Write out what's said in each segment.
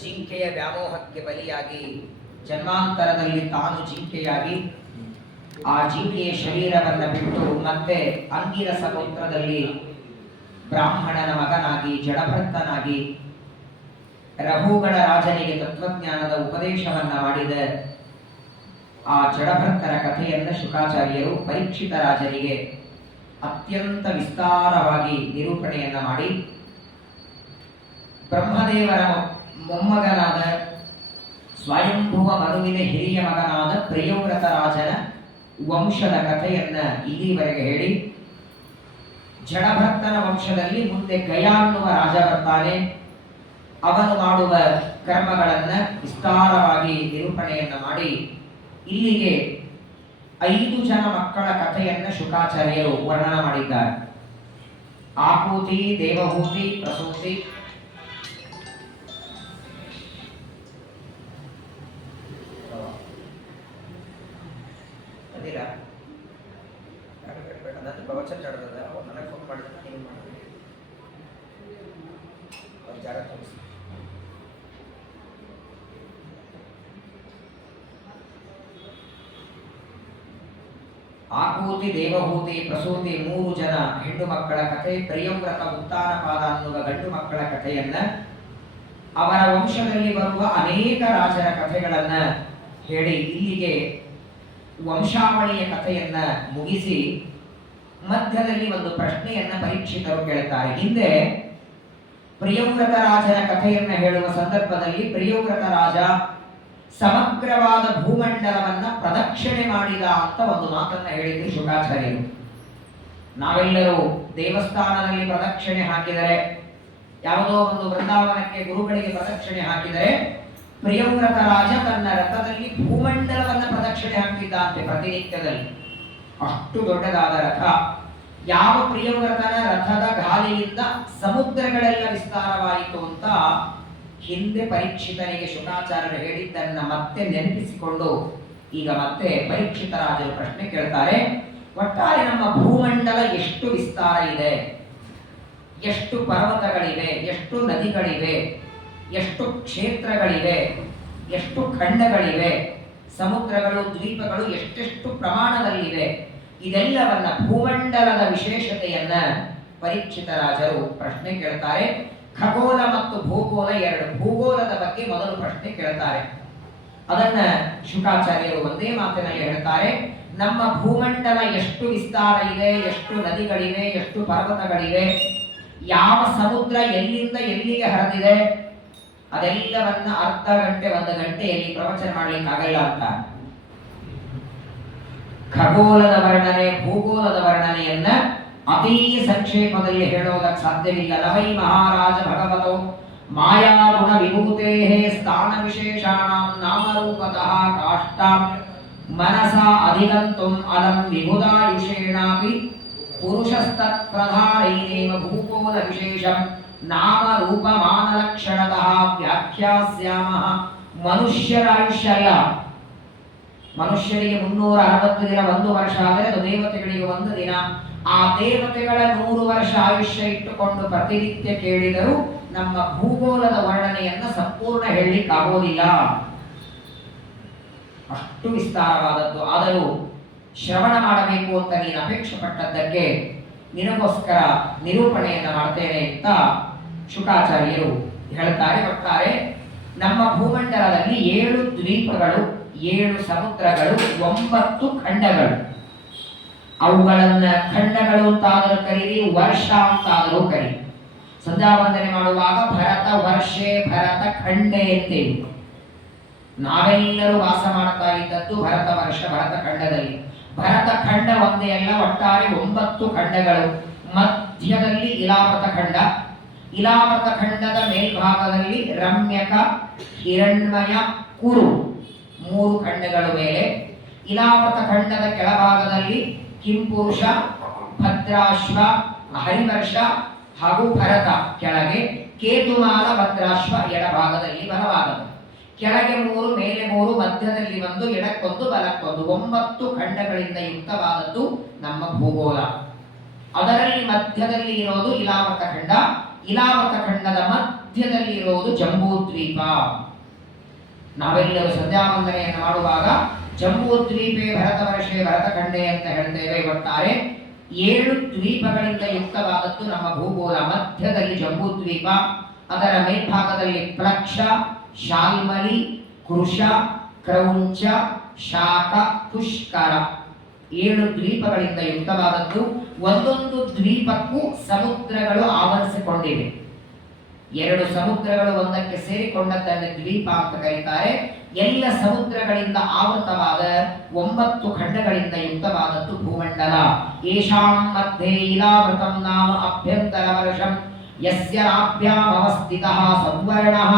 ಜಿಂಕೆಯ ವ್ಯಾಮೋಹಕ್ಕೆ ಬಲಿಯಾಗಿ ಜನ್ಮಾಂತರದಲ್ಲಿ ತಾನು ಜಿಂಕೆಯಾಗಿ ಆ ಜಿಂಕೆಯ ಶರೀರವನ್ನು ಬಿಟ್ಟು ಮತ್ತೆ ಅಂಗಿರಸ ಗೋತ್ರದಲ್ಲಿ ಬ್ರಾಹ್ಮಣನ ಮಗನಾಗಿ ಜಡಭರ್ತನಾಗಿ ರಘುಗಣ ರಾಜನಿಗೆ ತತ್ವಜ್ಞಾನದ ಉಪದೇಶವನ್ನ ಮಾಡಿದ ಆ ಜಡಭರ್ತರ ಕಥೆಯನ್ನು ಶುಕಾಚಾರ್ಯರು ಪರೀಕ್ಷಿತ ರಾಜನಿಗೆ ಅತ್ಯಂತ ವಿಸ್ತಾರವಾಗಿ ನಿರೂಪಣೆಯನ್ನ ಮಾಡಿ ಬ್ರಹ್ಮದೇವರ ಮೊಮ್ಮಗನಾದ ಸ್ವಯಂಭುವ ಮನುವಿನ ಹಿರಿಯ ಮಗನಾದ ಪ್ರಿಯವ್ರತ ರಾಜನ ವಂಶದ ಕಥೆಯನ್ನ ಇಲ್ಲಿವರೆಗೆ ಹೇಳಿ ಜಡಭರ್ತನ ವಂಶದಲ್ಲಿ ಮುಂದೆ ಗಯ ಅನ್ನುವ ರಾಜ ಬರ್ತಾನೆ. ಅವನು ಮಾಡುವ ಕರ್ಮಗಳನ್ನ ವಿಸ್ತಾರವಾಗಿ ನಿರೂಪಣೆಯನ್ನ ಮಾಡಿ ಇಲ್ಲಿಗೆ 5 ಜನ ಮಕ್ಕಳ ಕಥೆಯನ್ನ ಶುಕಾಚಾರ್ಯರು ವರ್ಣನ ಮಾಡಿದ್ದಾರೆ. ಆಕೂತಿ, ದೇವಹೂತಿ, ಪ್ರಸೂತಿ, ನನ್ನ ಪ್ರವಚನ ನಡೆದ ಅವ್ರು ನನಗೆ ಫೋನ್ ಮಾಡಿದ್ರೆ ನೀವು ಮಾಡಿ ಅವ್ರು ಜಾಗ ತೋರಿಸಿ. ಆಕೂತಿ, ದೇವಹೂತಿ, ಪ್ರಸೂತಿ 3 ಜನ ಹೆಣ್ಣು ಮಕ್ಕಳ ಕಥೆ, ಪ್ರಿಯವ್ರತ ಉತ್ತಾನಪಾದ ಅನ್ನುವ ಗಂಡು ಮಕ್ಕಳ ಕಥೆಯನ್ನ ಅವರ ವಂಶದಲ್ಲಿ ಬರುವ ಅನೇಕ ರಾಜರ ಕಥೆಗಳನ್ನ ಹೇಳಿ ಇಲ್ಲಿಗೆ ವಂಶಾವಳಿಯ ಕಥೆಯನ್ನ ಮುಗಿಸಿ ಮಧ್ಯದಲ್ಲಿ ಒಂದು ಪ್ರಶ್ನೆಯನ್ನ ಪರೀಕ್ಷಿತರು ಕೇಳುತ್ತಾರೆ. ಹಿಂದೆ ಪ್ರಿಯವ್ರತ ರಾಜನ ಕಥೆಯನ್ನ ಹೇಳುವ ಸಂದರ್ಭದಲ್ಲಿ ಪ್ರಿಯವ್ರತ ರಾಜ ಸಮಗ್ರವಾದ ಭೂಮಂಡಲವನ್ನ ಪ್ರದಕ್ಷಿಣೆ ಮಾಡಿದ ಅಂತ ಒಂದು ಮಾತನ್ನ ಹೇಳಿದ್ರು ಶುಕಾಚಾರ್ಯರು. ನಾವೆಲ್ಲರೂ ದೇವಸ್ಥಾನದಲ್ಲಿ ಪ್ರದಕ್ಷಿಣೆ ಹಾಕಿದರೆ, ಯಾವುದೋ ಒಂದು ವೃಂದಾವನಕ್ಕೆ ಗುರುಗಳಿಗೆ ಪ್ರದಕ್ಷಿಣೆ ಹಾಕಿದರೆ, ಪ್ರಿಯವ್ರತ ರಾಜ ತನ್ನ ರಥದಲ್ಲಿ ಭೂಮಂಡಲವನ್ನ ಪ್ರದಕ್ಷಿಣೆ ಹಾಕ್ತಿದ್ದಂತೆ ಪ್ರತಿನಿತ್ಯದಲ್ಲಿ. ಅಷ್ಟು ದೊಡ್ಡದಾದ ರಥ. ಯಾವ ಪ್ರಿಯವ್ರತನ ರಥದ ಗಾಲಿಯಿಂದ ಸಮುದ್ರಗಳೆಲ್ಲ ವಿಸ್ತಾರವಾಯಿತು ಅಂತ ಹಿಂದೆ ಪರೀಕ್ಷಿತನಿಗೆ ಶುಕಾಚಾರ್ಯರು ಹೇಳಿದ್ದನ್ನ ಮತ್ತೆ ನೆನಪಿಸಿಕೊಂಡು ಈಗ ಮತ್ತೆ ಪರೀಕ್ಷಿತ ರಾಜರು ಪ್ರಶ್ನೆ ಕೇಳ್ತಾರೆ. ಒಟ್ಟಾರೆ ನಮ್ಮ ಭೂಮಂಡಲ ಎಷ್ಟು ವಿಸ್ತಾರ ಇದೆ, ಎಷ್ಟು ಪರ್ವತಗಳಿವೆ, ಎಷ್ಟು ನದಿಗಳಿವೆ, ಎಷ್ಟು ಕ್ಷೇತ್ರಗಳಿವೆ, ಎಷ್ಟು ಖಂಡಗಳಿವೆ, ಸಮುದ್ರಗಳು, ದ್ವೀಪಗಳು ಎಷ್ಟೆಷ್ಟು ಪ್ರಮಾಣದಲ್ಲಿವೆ, ಇದೆಲ್ಲವನ್ನ ಭೂಮಂಡಲದ ವಿಶೇಷತೆಯನ್ನ ಪರೀಕ್ಷಿತ ರಾಜರು ಪ್ರಶ್ನೆ ಕೇಳ್ತಾರೆ. ಖಗೋಳ ಮತ್ತು ಭೂಗೋಳ 2. ಭೂಗೋಳದ ಬಗ್ಗೆ ಮೊದಲು ಪ್ರಶ್ನೆ ಕೇಳ್ತಾರೆ. ಅದನ್ನ ಶುಕಾಚಾರ್ಯರು ಒಂದೇ ಮಾತಿನಲ್ಲಿ ಹೇಳ್ತಾರೆ. ನಮ್ಮ ಭೂಮಂಡಲ ಎಷ್ಟು ವಿಸ್ತಾರ ಇದೆ, ಎಷ್ಟು ನದಿಗಳಿವೆ, ಎಷ್ಟು ಪರ್ವತಗಳಿವೆ, ಯಾವ ಸಮುದ್ರ ಎಲ್ಲಿಂದ ಎಲ್ಲಿಗೆ ಹರಿದಿದೆ, ಅದೆಲ್ಲವನ್ನ ಅರ್ಧ ಗಂಟೆ 1 ಗಂಟೆಯಲ್ಲಿ ಪ್ರವಚನ ಮಾಡ್ಲಿಕ್ಕೆ ಆಗಲ್ಲ ಅಂತ. ಖಗೋಳದ ವರ್ಣನೆ, ಭೂಗೋಳದ ವರ್ಣನೆಯನ್ನ ಅತೀ ಸಂಕ್ಷೇಪದಲ್ಲಿ ಹೇಳೋದಕ್ಕೆ ಸಾಧ್ಯವಿಲ್ಲ. ನವೈ ಮಹಾರಾಜ ಭಗವತೋ ಮಾಯಾಗುಣ ವಿಭೂತೆ ಸ್ಥಾನ ವಿಶೇಷಾಣಾಂ ನಾಮರೂಪತಃ ಕಾಷ್ಟಾಂ ಮನಸ ಅಧಿಗಂತುಂ ಅಲಂ ವಿಬುಧಾಯುಷೇಣಾಪಿ ಪುರುಷಸ್ತತ್ ಪ್ರಧಾನೈನೇವ ಭೂಗೋಳ ವಿಶೇಷಂ ನಾಮ ರೂಪ ಮಾನಲಕ್ಷಣತಃ ವ್ಯಾಖ್ಯಾಸ್ಯಾಮಃ. ಮನುಷ್ಯರ ಆಯುಷ್ಯ ಅಲ್ಲ. ಮನುಷ್ಯರಿಗೆ 360 ದಿನ 1 ವರ್ಷ ಆದರೆ ಅದು ದೇವತೆಗಳಿಗೆ 1 ದಿನ. ಆ ದೇವತೆಗಳ 100 ವರ್ಷ ಆಯುಷ್ಯ ಇಟ್ಟುಕೊಂಡು ಪ್ರತಿನಿತ್ಯ ಕೇಳಿದರೂ ನಮ್ಮ ಭೂಗೋಳದ ವರ್ಣನೆಯನ್ನ ಸಂಪೂರ್ಣ ಹೇಳಲಿಕ್ಕಾಗೋದಿಲ್ಲ. ಅಷ್ಟು ವಿಸ್ತಾರವಾದದ್ದು. ಆದರೂ ಶ್ರವಣ ಮಾಡಬೇಕು ಅಂತ ನೀನು ಅಪೇಕ್ಷೆ ಪಟ್ಟದ್ದಕ್ಕೆ ನಿನಗೋಸ್ಕರ ನಿರೂಪಣೆಯನ್ನ ಮಾಡ್ತೇನೆ ಅಂತ ಶುಕಾಚಾರ್ಯರು ಹೇಳ್ತಾರೆ. ಒಟ್ಟಾರೆ ನಮ್ಮ ಭೂಮಂಡಲದಲ್ಲಿ 7 ದ್ವೀಪಗಳು, 7 ಸಮುದ್ರಗಳು, 9 ಖಂಡಗಳು. ಅವುಗಳನ್ನ ಖಂಡಗಳು ಅಂತಾದರೂ ಕರೀರಿ, ವರ್ಷ ಅಂತಾದರೂ ಕರಿ. ಸಂಧ್ಯಾ ವಂದನೆ ಮಾಡುವಾಗ ಭರತ ವರ್ಷೆ, ಭರತ ಖಂಡೆ ಅಂತೇಳಿ ನಾವೆಲ್ಲರೂ ವಾಸ ಮಾಡ್ತಾ ಇದ್ದದ್ದು ಭರತ ವರ್ಷ, ಭರತ ಖಂಡದಲ್ಲಿ. ಭರತ ಖಂಡ ಒಂದೇ ಅಲ್ಲ, ಒಟ್ಟಾರೆ 9 ಖಂಡಗಳು. ಮಧ್ಯದಲ್ಲಿ ಇಲಾವತ ಖಂಡ, ಇಲಾವತ ಖಂಡದ ಮೇಲ್ಭಾಗದಲ್ಲಿ ರಮ್ಯಕ, ಹಿರಣ್ಮಯ, ಕುರು 3 ಖಂಡಗಳು ಮೇಲೆ. ಇಲಾವತ ಖಂಡದ ಕೆಳಭಾಗದಲ್ಲಿ ಕಿಂಪುರುಷ, ಭದ್ರಾಶ್ವ, ಹರಿವರ್ಷ ಹಾಗೂ ಭರತ ಕೆಳಗೆ, ಕೇತುಮಾಲ, ಭದ್ರಾಶ್ವ ಎಡಭಾಗದಲ್ಲಿ ಬಲಭಾಗದಲ್ಲಿ. ಕೆಳಗೆ 3, ಮೇಲೆ 3, ಮಧ್ಯದಲ್ಲಿ 1, ಎಡಕ್ಕೊಂದು, ಬಲಕ್ಕೊಂದು 9 ಖಂಡಗಳಿಂದ ಯುಕ್ತವಾದದ್ದು ನಮ್ಮ ಭೂಗೋಳ. ಅದರಲ್ಲಿ ಮಧ್ಯದಲ್ಲಿ ಇರೋದು ಇಲಾವತ ಖಂಡ. ಇಲಾವತ ಖಂಡದ ಮಧ್ಯದಲ್ಲಿ ಇರೋದು ಜಂಬೂ ದ್ವೀಪ. ನಾವೆಲ್ಲರೂ ಸಂಧ್ಯಾವಂದನೆಯನ್ನು ಮಾಡುವಾಗ ಜಂಬೂ ದ್ವೀಪೆ ಭರತ ವರ್ಷೆ ಭರತಖಂಡೆ ಅಂತ ಹೇಳ್ತೇವೆ. ಒಟ್ಟಾರೆ 7 ದ್ವೀಪಗಳಿಂದ ಯುಕ್ತವಾದದ್ದು ನಮ್ಮ ಭೂಗೋಳ. ಮಧ್ಯದಲ್ಲಿ ಜಂಬೂ ದ್ವೀಪ, ಅದರ ಮೇಲ್ಭಾಗದಲ್ಲಿ ಪ್ಲಕ್ಷ, ಶಾಲ್ಮಲಿ, ಕೃಷ, ಕ್ರೌಂಚ, ಶಾಖ, ಪುಷ್ಕರ 7 ದ್ವೀಪಗಳಿಂದ ಯುಕ್ತವಾದದ್ದು. ಒಂದೊಂದು ದ್ವೀಪಕ್ಕೂ ಸಮುದ್ರಗಳು ಆವರಿಸಿಕೊಂಡಿವೆ. 2 ಸಮುದ್ರಗಳು ಒಂದಕ್ಕೆ ಸೇರಿಕೊಂಡದ್ದನ್ನು ದ್ವೀಪ ಅಂತ ಕರೀತಾರೆ. ಎಲ್ಲ ಸಮುದ್ರಗಳಿಂದ ಆವೃತವಾದ 9 ಖಂಡಗಳಿಂದ ಯುಕ್ತವಾದದ್ದು ಭೂಮಂಡಲ. ಏಷಾಂ ಮಧ್ಯೆ ಇಲಾವೃತಂ ನಾಮ ಅಭ್ಯಂತರ ವರ್ಷಂ ಯಸ್ಯ ರಾಭ್ಯಾಂ ಅವಸ್ಥಿತಃ ಸಂವರ್ಣಃ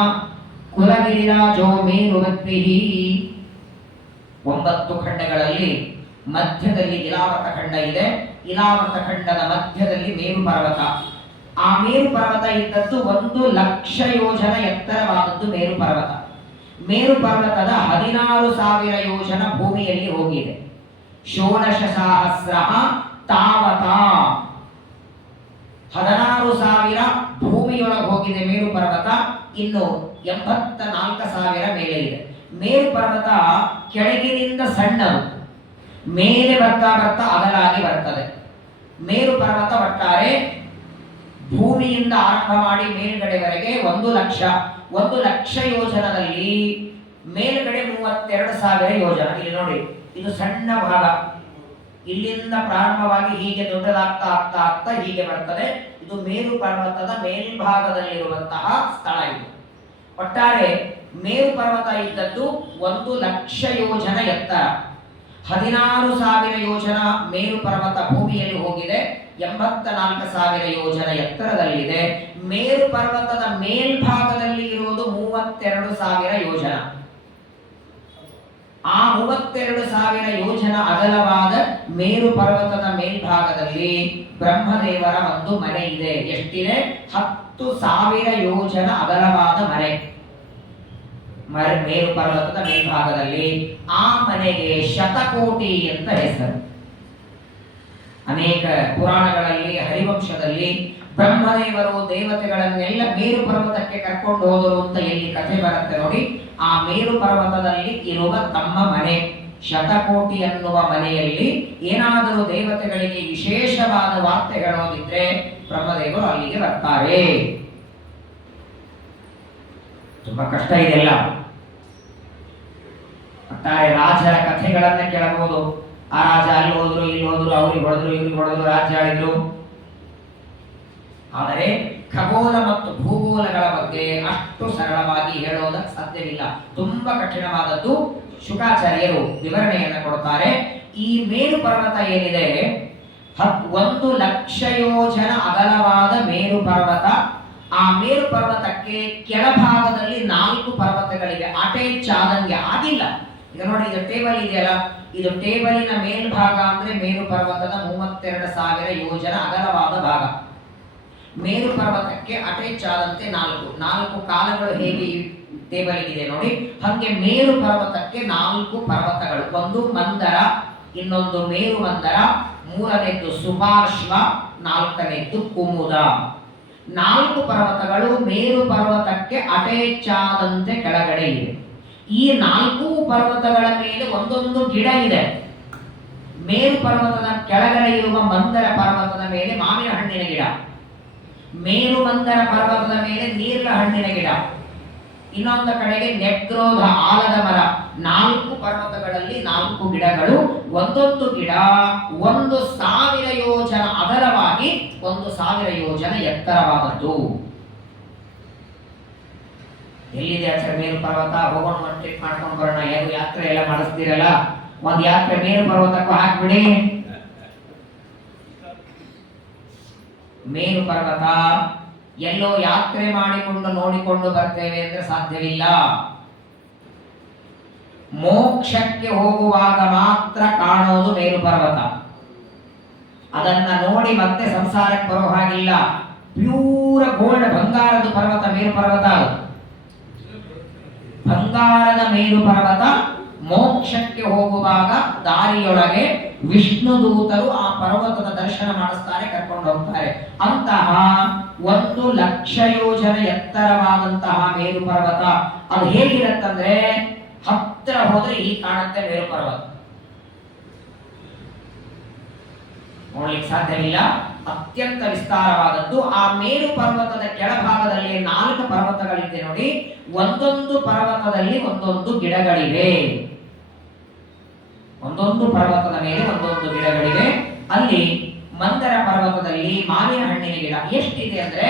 ಕುಲಗಿರಿರಾಜೋ ಮೇರುವದ್ಭಿಃ. 9 ಖಂಡಗಳಲ್ಲಿ ಮಧ್ಯದಲ್ಲಿ ಇಲಾವೃತ ಖಂಡ ಇದೆ. ಇಲಾವೃತ ಖಂಡದ ಮಧ್ಯದಲ್ಲಿ ಮೇರು ಪರ್ವತ. ಆ ಮೇರು ಪರ್ವತ ಇದ್ದದ್ದು 1,00,000 ಯೋಜನ ಎತ್ತರವಾದದ್ದು ಮೇರು ಪರ್ವತ. ಮೇರು ಪರ್ವತದ 16,000 ಯೋಜನ ಭೂಮಿಯಲ್ಲಿ ಹೋಗಿದೆ. 16,000 ತಾವತ 16,000 ಭೂಮಿಯೊಳಗೆ ಹೋಗಿದೆ ಮೇರು ಪರ್ವತ. ಇನ್ನು 84,000 ಮೇಲೆ ಇದೆ. ಮೇರು ಪರ್ವತ ಕೆಳಗಿನಿಂದ ಸಣ್ಣದು, ಮೇಲೆ ಬರ್ತಾ ಬರ್ತಾ ಅಗಲಾಗಿ ಬರ್ತದೆ. ಮೇರು ಪರ್ವತ ಒಟ್ಟಾರೆ ಭೂಮಿಯಿಂದ ಆರಂಭ ಮಾಡಿ ಮೇಲ್ಗಡೆವರೆಗೆ 1,00,000 ಯೋಜನದಲ್ಲಿ ಮೇಲ್ಗಡೆ 32,000 ಯೋಜನ. ಇಲ್ಲಿ ನೋಡಿ, ಇದು ಸಣ್ಣ ಭಾಗ. ಇಲ್ಲಿಂದ ಪ್ರಾರಂಭವಾಗಿ ಹೀಗೆ ದೊಡ್ಡದಾಗ್ತಾ ಆಗ್ತಾ ಆಗ್ತಾ ಹೀಗೆ ಬರ್ತದೆ. ಇದು ಮೇರು ಪರ್ವತದ ಮೇಲ್ಭಾಗದಲ್ಲಿರುವಂತಹ ಸ್ಥಳ. ಇದು ಒಟ್ಟಾರೆ ಮೇರು ಪರ್ವತ ಇದ್ದದ್ದು 1,00,000 ಯೋಜನ ಎತ್ತರ. 16,000 ಯೋಜನ ಮೇರು ಪರ್ವತ ಭೂಮಿಯಲ್ಲಿ ಹೋಗಿದೆ. 84,000 ಯೋಜನ ಎತ್ತರದಲ್ಲಿದೆ. ಮೇರು ಪರ್ವತದ ಮೇಲ್ಭಾಗದಲ್ಲಿ ಇರುವುದು 32,000 ಯೋಜನ. ಆ 32,000 ಯೋಜನ ಅಗಲವಾದ ಮೇರು ಪರ್ವತದ ಮೇಲ್ಭಾಗದಲ್ಲಿ ಬ್ರಹ್ಮದೇವರ ಒಂದು ಮನೆ ಇದೆ. ಎಷ್ಟಿದೆ? 10,000 ಯೋಜನ ಅಗಲವಾದ ಮನೆ ಮೇರು ಪರ್ವತದ ಮೇಲ್ಭಾಗದಲ್ಲಿ. ಆ ಮನೆಗೆ ಶತಕೋಟಿ ಅಂತ ಹೆಸರು. ಅನೇಕ ಪುರಾಣಗಳಲ್ಲಿ, ಹರಿವಂಶದಲ್ಲಿ ಬ್ರಹ್ಮದೇವರು ದೇವತೆಗಳನ್ನೆಲ್ಲ ಮೇರು ಪರ್ವತಕ್ಕೆ ಕರ್ಕೊಂಡು ಹೋದರು ಅಂತ ಎಲ್ಲಿ ಕಥೆ ಬರುತ್ತೆ ನೋಡಿ. ಆ ಮೇರು ಪರ್ವತದಲ್ಲಿ ಇರುವ ತಮ್ಮ ಮನೆ ಶತಕೋಟಿ ಅನ್ನುವ ಮನೆಯಲ್ಲಿ ಏನಾದರೂ ದೇವತೆಗಳಿಗೆ ವಿಶೇಷವಾದ ವಾರ್ತೆ ಹೇಳೋದಿದ್ರೆ ಬ್ರಹ್ಮದೇವರು ಅಲ್ಲಿಗೆ ಬರ್ತಾರೆ. ತುಂಬಾ ಕಷ್ಟ ಇದೆಲ್ಲ. ಒಟ್ಟಾರೆ ರಾಜರ ಕಥೆಗಳನ್ನ ಕೇಳಬಹುದು. ಆ ರಾಜ ಅಲ್ಲಿ ಹೋದ್ರು, ಇಲ್ಲಿ ಹೋದ್ರು, ಅವ್ರಿಗೆ ಹೊಡೆದ್ರು, ಇವ್ರಿಗೆ ಹೊಡೆದ್ರು, ರಾಜ್ಯ ಆಳಿದ್ರು. ಆದರೆ ಖಗೋಳ ಮತ್ತು ಭೂಗೋಳಗಳ ಬಗ್ಗೆ ಅಷ್ಟು ಸರಳವಾಗಿ ಹೇಳೋದಕ್ಕೆ ಸಾಧ್ಯವಿಲ್ಲ. ತುಂಬಾ ಕಠಿಣವಾದದ್ದು. ಶುಕಾಚಾರ್ಯರು ವಿವರಣೆಯನ್ನು ಕೊಡ್ತಾರೆ. ಈ ಮೇರು ಪರ್ವತ ಏನಿದೆ, 1,00,000 ಯೋಜನ ಅಗಲವಾದ ಮೇರು ಪರ್ವತ. ಆ ಮೇರು ಪರ್ವತಕ್ಕೆ ಕೆಳಭಾಗದಲ್ಲಿ 4 ಪರ್ವತಗಳಿವೆ. ಅಟ್ಯಾಚ್ ಆದಂಗೆ ಆಗಿಲ್ಲ. ಈಗ ನೋಡಿ, ಇದು ಟೇಬಲ್ ಇದೆಯಲ್ಲ, ಇದು ಟೇಬಲಿನ ಮೇಲ್ಭಾಗ ಅಂದ್ರೆ ಮೇರು ಪರ್ವತದ 32,000 ಯೋಜನ ಅಗಲವಾದ ಭಾಗ. ಮೇರು ಪರ್ವತಕ್ಕೆ ಅಟ್ಯಾಚ್ ಆದಂತೆ 4 ಕಾಲಗಳು ಹೇಗೆ ಟೇಬಲ್ ಇದೆ ನೋಡಿ, ಹಾಗೆ ಮೇರು ಪರ್ವತಕ್ಕೆ 4 ಪರ್ವತಗಳು. ಒಂದು ಮಂದರ, ಇನ್ನೊಂದು ಮೇರು ಮಂದರ, ಮೂರನೇದ್ದು ಸುಪಾರ್ಶ್ವ, ನಾಲ್ಕನೇದ್ದು ಕುಮುದ. 4 ಪರ್ವತಗಳು ಮೇರು ಪರ್ವತಕ್ಕೆ ಅಟ್ಯಾಚ್ ಆದಂತೆ ಕೆಳಗಡೆ ಇವೆ. ಈ 4 ಪರ್ವತಗಳ ಮೇಲೆ ಒಂದೊಂದು ಗಿಡ ಇದೆ. ಮೇರು ಪರ್ವತದ ಕೆಳಗಡೆ ಇರುವ ಮಂದರ ಪರ್ವತದ ಮೇಲೆ ಮಾವಿನ ಹಣ್ಣಿನ ಗಿಡ, ಮೇರು ಮಂದರ ಪರ್ವತದ ಮೇಲೆ ನೀರಿನ ಹಣ್ಣಿನ ಗಿಡ, ಇನ್ನೊಂದು ಕಡೆಗೆ ನೆಗ್ರೋಧ ಆಲದ ಮರ. 4 ಪರ್ವತಗಳಲ್ಲಿ 4 ಗಿಡಗಳು. ಒಂದೊಂದು ಗಿಡ 1,000 ಯೋಜನ ಅಗಲವಾಗಿ 1,000 ಯೋಜನ ಎತ್ತರವಾದದ್ದು. ಎಲ್ಲಿದೆ ಆಚಾರ್ಯ ಮೇರು ಪರ್ವತ? ಹೋಗೋಣ, ಒಂದು ಟ್ರಿಪ್ ಮಾಡ್ಕೊಂಡು ಬರೋಣ. ಯಾರು ಯಾತ್ರೆ ಎಲ್ಲ ಮಾಡಿಸ್ತೀರಲ್ಲ, ಒಂದು ಯಾತ್ರೆ ಮೇರು ಪರ್ವತಕ್ಕೂ ಹಾಕ್ಬಿಡಿ. ಮೇರು ಪರ್ವತ ಎಲ್ಲೋ ಯಾತ್ರೆ ಮಾಡಿಕೊಂಡು ನೋಡಿಕೊಂಡು ಬರ್ತೇವೆ ಅಂದ್ರೆ ಸಾಧ್ಯವಿಲ್ಲ. ಮೋಕ್ಷಕ್ಕೆ ಹೋಗುವಾಗ ಮಾತ್ರ ಕಾಣೋದು ಮೇರು ಪರ್ವತ. ಅದನ್ನ ನೋಡಿ ಮತ್ತೆ ಸಂಸಾರಕ್ಕೆ ಬರೋ ಹಾಗಿಲ್ಲ. ಪ್ಯೂರ ಗೋಲ್ಡ್ ಬಂಗಾರದ ಪರ್ವತ ಮೇರು ಪರ್ವತ. ಬಂಗಾರದ ಮೇರು ಪರ್ವತ. ಮೋಕ್ಷಕ್ಕೆ ಹೋಗುವಾಗ ದಾರಿಯೊಳಗೆ ವಿಷ್ಣು ದೂತರು ಆ ಪರ್ವತದ ದರ್ಶನ ಮಾಡಿಸ್ತಾರೆ, ಕರ್ಕೊಂಡು ಹೋಗ್ತಾರೆ. ಅಂತಹ 1,00,000 ಯೋಜನೆ ಎತ್ತರವಾದಂತಹ ಮೇರು ಪರ್ವತ. ಅದು ಹೇಗಿರತ್ತಂದ್ರೆ ಹತ್ತಿರ ಹೋದ್ರೆ ಈ ಕಾಣುತ್ತೆ ಮೇರು ಪರ್ವತ, ನೋಡ್ಲಿಕ್ಕೆ ಸಾಧ್ಯವಿಲ್ಲ, ಅತ್ಯಂತ ವಿಸ್ತಾರವಾದದ್ದು. ಆ ಮೇರು ಪರ್ವತದ ಕೆಳಭಾಗದಲ್ಲಿ 4 ಪರ್ವತಗಳಿದೆ ನೋಡಿ. ಒಂದೊಂದು ಪರ್ವತದಲ್ಲಿ ಒಂದೊಂದು ಗಿಡಗಳಿವೆ, ಒಂದೊಂದು ಪರ್ವತದ ಮೇಲೆ ಒಂದೊಂದು ಗಿಡಗಳಿವೆ. ಅಲ್ಲಿ ಮಂದರ ಪರ್ವತದಲ್ಲಿ ಮಾವಿನ ಹಣ್ಣಿನ ಗಿಡ ಎಷ್ಟಿದೆ ಅಂದ್ರೆ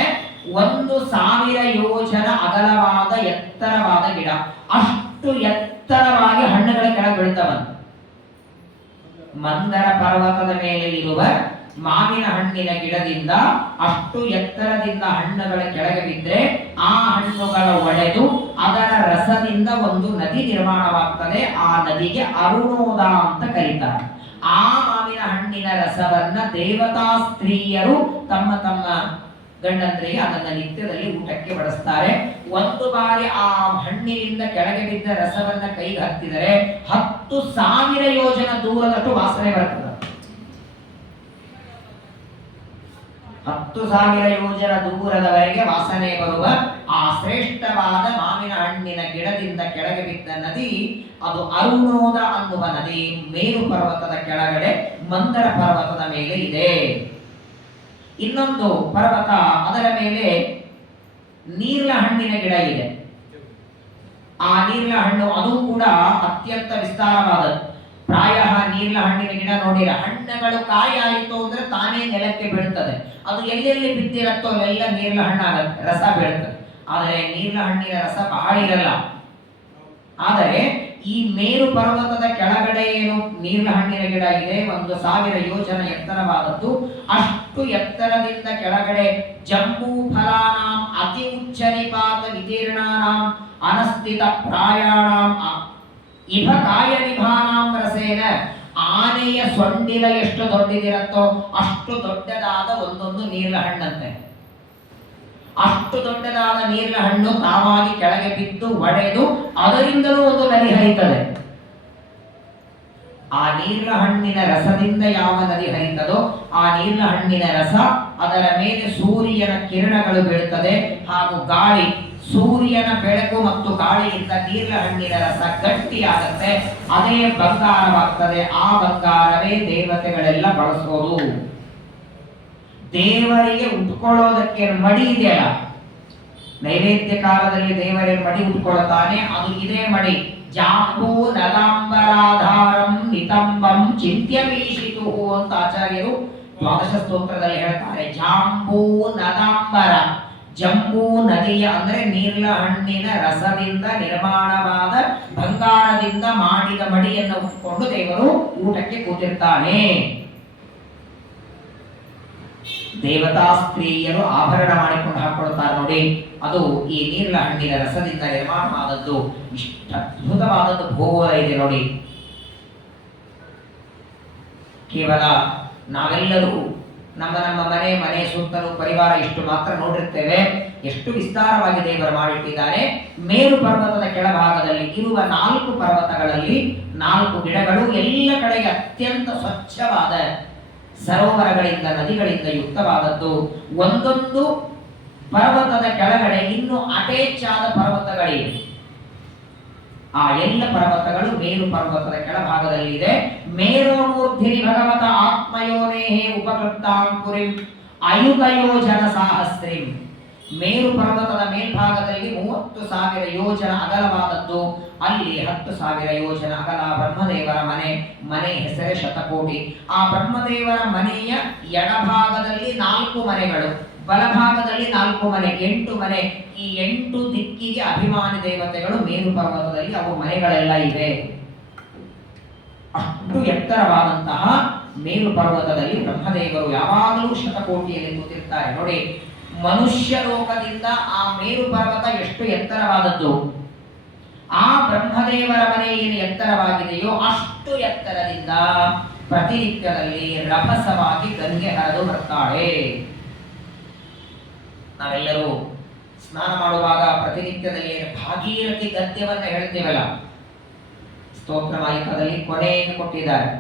1,000 ಯೋಜನ ಅಗಲವಾದ ಎತ್ತರವಾದ ಗಿಡ. ಅಷ್ಟು ಎತ್ತರವಾಗಿ ಹಣ್ಣುಗಳ ಕೆಳಗೆ ಬೀಳ್ತಾವಂತೆ. ಮಂದರ ಪರ್ವತದ ಮೇಲೆ ಇರುವ ಮಾವಿನ ಹಣ್ಣಿನ ಗಿಡದಿಂದ ಅಷ್ಟು ಎತ್ತರದಿಂದ ಹಣ್ಣುಗಳ ಕೆಳಗೆ ಬಿದ್ದರೆ ಆ ಹಣ್ಣುಗಳ ಒಡೆದು ಅದರ ರಸದಿಂದ ಒಂದು ನದಿ ನಿರ್ಮಾಣವಾಗ್ತದೆ. ಆ ನದಿಗೆ ಅರುಣೋದ ಅಂತ ಕರೀತಾರೆ. ಆ ಮಾವಿನ ಹಣ್ಣಿನ ರಸವನ್ನ ದೇವತಾ ಸ್ತ್ರೀಯರು ತಮ್ಮ ತಮ್ಮ ಗಂಡಂದ್ರಿಗೆ ಅದನ್ನ ನಿತ್ಯದಲ್ಲಿ ಊಟಕ್ಕೆ ಬಡಿಸ್ತಾರೆ. ಒಂದು ಬಾರಿ ಆ ಹಣ್ಣಿನಿಂದ ಕೆಳಗೆ ಬಿದ್ದ ರಸವನ್ನ ಕೈಗೆ ಹತ್ತಿದರೆ 10,000 ಯೋಜನ ದೂರದಷ್ಟು ವಾಸನೆ ಬರ್ತದೆ. 10,000 ಯೋಜನ ದೂರದವರೆಗೆ ವಾಸನೆ ಬರುವ ಆ ಶ್ರೇಷ್ಠವಾದ ಮಾವಿನ ಹಣ್ಣಿನ ಗಿಡದಿಂದ ಕೆಳಗೆ ಬಿದ್ದ ನದಿ ಅದು ಅರುಣೋದ ಅನ್ನುವ ನದಿ. ಮೇರು ಪರ್ವತದ ಕೆಳಗಡೆ ಮಂದರ ಪರ್ವತದ ಮೇಲೆ ಇದೆ. ಇನ್ನೊಂದು ಪರ್ವತ, ಅದರ ಮೇಲೆ ನೀರ್ಲ ಹಣ್ಣಿನ ಗಿಡ ಇದೆ. ಆ ನೀರ್ಲ ಹಣ್ಣು ಅದು ಕೂಡ ಅತ್ಯಂತ ವಿಸ್ತಾರವಾದದ್ದು. ಪ್ರಾಯ ನೀರ್ಲ ಹಣ್ಣಿನ ಗಿಡ ನೋಡಿರ, ಹಣ್ಣುಗಳು ಕಾಯಿ ಆಯಿತು ಅಂದ್ರೆ ತಾನೇ ನೆಲಕ್ಕೆ ಬೀಳ್ತದೆ. ಅದು ಎಲ್ಲೆಲ್ಲಿ ಬಿದ್ದಿರತ್ತೋ ಅಲ್ಲೆಲ್ಲ ನೀರ್ಲ ಹಣ್ಣಾಗತ್ತೆ, ರಸ ಬೀಳ್ತದೆ. ಆದರೆ ನೀರ್ಲ ಹಣ್ಣಿನ ರಸ ಬಹಳ ಇರಲ್ಲ. ಆದರೆ ಈ ಮೇರು ಪರ್ವತದ ಕೆಳಗಡೆ ಏನು ನೀರ್ಲ ಹಣ್ಣಿನ ಗಿಡ ಇದೆ, 1,000 ಯೋಜನ ಎತ್ತರವಾದದ್ದು. ಅಷ್ಟು ಎತ್ತರದಿಂದ ಕೆಳಗಡೆ ಜಂಬೂ ಫಲಾನಾಂ ಅತಿ ಉಚ್ಚ ನಿಪಾತ ವಿತೀರ್ಣಾನಾಂ ಅನಸ್ಥಿತ ಪ್ರಾಯಾಣಾಂ ಇಭ ಕಾಯ ನಿಭಾನಾಂ ರಸೇನ, ಆನೆಯ ಸೊಂಡಿಲ ಎಷ್ಟು ದೊಡ್ಡದಿರತ್ತೋ ಅಷ್ಟು ದೊಡ್ಡದಾದ ಒಂದೊಂದು ನೀರ್ಲ ಹಣ್ಣಂತೆ. ಅಷ್ಟು ದೊಡ್ಡದಾದ ನೀರಿನ ಹಣ್ಣು ತಾವಾಗಿ ಕೆಳಗೆ ಬಿದ್ದು ಒಡೆದು ಅದರಿಂದಲೂ ಒಂದು ನದಿ ಹರಿಯುತ್ತದೆ. ಆ ನೀರಿನ ಹಣ್ಣಿನ ರಸದಿಂದ ಯಾವ ನದಿ ಹರಿತದೋ ಆ ನೀರಿನ ಹಣ್ಣಿನ ರಸ ಅದರ ಮೇಲೆ ಸೂರ್ಯನ ಕಿರಣಗಳು ಬೀಳುತ್ತದೆ. ಹಾಗೂ ಗಾಳಿ, ಸೂರ್ಯನ ಬೆಳಕು ಮತ್ತು ಗಾಳಿಯಿಂದ ನೀರಿನ ಹಣ್ಣಿನ ರಸ ಗಟ್ಟಿಯಾಗುತ್ತೆ. ಅದೇ ಬಂಗಾರವಾಗ್ತದೆ. ಆ ಬಂಗಾರವೇ ದೇವತೆಗಳೆಲ್ಲ ಬಳಸೋದು. ದೇವರಿಗೆ ಉಟ್ಕೊಳ್ಳೋದಕ್ಕೆ ಮಡಿ ಇದೆಯಲ್ಲ, ನೈವೇದ್ಯ ಕಾಲದಲ್ಲಿ ದೇವರಿಗೆ ಮಡಿ ಉಟ್ಕೊಳ್ತಾನೆ, ಅದು ಇದೇ ಮಡಿ. ಜಾಂಬೂ ನಲಾಂಬರಾಧಾರಂ ನಿತಂಬಂ ಚಿಂತ್ಯ ವೀಶಿತು ಅಂತ ಆಚಾರ್ಯರು ದ್ವಾದಶ ಸ್ತೋತ್ರದಲ್ಲಿ ಹೇಳ್ತಾರೆ. ಜಾಂಬೂ ನಲಾಂಬರ, ಜಂಬೂ ನದಿಯ ಅಂದ್ರೆ ನೀರ್ಲ ಹಣ್ಣಿನ ರಸದಿಂದ ನಿರ್ಮಾಣವಾದ ಬಂಗಾರದಿಂದ ಮಾಡಿದ ಮಡಿಯನ್ನು ಉಟ್ಕೊಂಡು ದೇವರು ಊಟಕ್ಕೆ ಕೂತಿರ್ತಾನೆ. ದೇವತಾ ಸ್ತ್ರೀಯರು ಆಭರಣ ಮಾಡಿಕೊಂಡು ಹಾಕೊಳ್ತಾರೆ ನೋಡಿ, ಅದು ಈ ನೀರಿನ ಹಣ್ಣಿನ ರಸದಿಂದ ನಿರ್ಮಾಣವಾದದ್ದು. ಇಷ್ಟ ಅದ್ಭುತವಾದದ್ದು ಭೂಗೋಳ ಇದೆ ನೋಡಿ. ಕೇವಲ ನಾವೆಲ್ಲರೂ ನಮ್ಮ ನಮ್ಮ ಮನೆ ಸುತ್ತಲೂ ಪರಿವಾರ ಇಷ್ಟು ಮಾತ್ರ ನೋಡಿರ್ತೇವೆ. ಎಷ್ಟು ವಿಸ್ತಾರವಾಗಿ ದೇವರು ಮಾಡಿಟ್ಟಿದ್ದಾರೆ. ಮೇರು ಪರ್ವತದ ಕೆಳಭಾಗದಲ್ಲಿ ಇರುವ 4 ಪರ್ವತಗಳಲ್ಲಿ 4 ಗಿಡಗಳು, ಎಲ್ಲ ಕಡೆಗೆ ಅತ್ಯಂತ ಸ್ವಚ್ಛವಾದ ಸರೋವರಗಳಿಂದ ನದಿಗಳಿಂದ ಯುಕ್ತವಾದದ್ದು. ಒಂದೊಂದು ಪರ್ವತದ ಕೆಳಗಡೆ ಇನ್ನು ಅಟೇಚಾದ ಪರ್ವತಗಳಿವೆ. ಆ ಎಲ್ಲ ಪರ್ವತಗಳು ಮೇರು ಪರ್ವತದ ಕೆಳಭಾಗದಲ್ಲಿ ಇದೆ. ಮೇರೋಮೂರ್ಧಿನಿ ಭಗವತ ಆತ್ಮಯೋನೇಹೇ ಉಪಕೃತಾಂ ಪುರಿಂ ಅಯುತಯೋಜನ ಸಾಹಸ್ರಿಂ. ಮೇರು ಪರ್ವತದ ಮೇಲ್ಭಾಗದಲ್ಲಿ 30,000 ಯೋಜನ ಅಗಲವಾದದ್ದು. ಅಲ್ಲಿ 10,000 ಯೋಜನ ಅಗಲ ಬ್ರಹ್ಮದೇವರ ಮನೆ ಹೆಸರೇ ಶತಕೋಟಿ. ಆ ಬ್ರಹ್ಮದೇವರ ಮನೆಯ ಎಡಭಾಗದಲ್ಲಿ 4 ಮನೆಗಳು, ಬಲಭಾಗದಲ್ಲಿ 4 ಮನೆ, 8 ಮನೆ. ಈ 8 ದಿಕ್ಕಿಗೆ ಅಭಿಮಾನಿ ದೇವತೆಗಳು ಮೇರು ಪರ್ವತದಲ್ಲಿ ಅವು ಮನೆಗಳೆಲ್ಲ ಇವೆ. ಅಷ್ಟು ಎತ್ತರವಾದಂತಹ ಮೇರು ಪರ್ವತದಲ್ಲಿ ಬ್ರಹ್ಮದೇವರು ಯಾವಾಗಲೂ ಶತಕೋಟಿಯಲ್ಲಿ ಕೂತಿರ್ತಾರೆ ನೋಡಿ. ಮನುಷ್ಯ ಲೋಕದಿಂದ ಆ ಮೇರು ಪರ್ವತ ಎಷ್ಟು ಎತ್ತರವಾದದ್ದು, ಆ ಬ್ರಹ್ಮದೇವರ ಮನೆ ಏನು ಎತ್ತರವಾಗಿದೆಯೋ ಅಷ್ಟು ಎತ್ತರದಿಂದ ಪ್ರತಿನಿತ್ಯದಲ್ಲಿ ರಭಸವಾಗಿ ಗಂಗೆ ಹರಿದು ಬರ್ತಾಳೆ. ನಾವೆಲ್ಲರೂ ಸ್ನಾನ ಮಾಡುವಾಗ ಪ್ರತಿನಿತ್ಯದಲ್ಲಿ ಭಾಗೀರಥಿ ಗದ್ಯವನ್ನ ಹೇಳ್ತೇವಲ್ಲ, ಸ್ತೋತ್ರ ಮಾಲಿಕದಲ್ಲಿ ಕೊನೆಯನ್ನು ಕೊಟ್ಟಿದ್ದಾರೆ.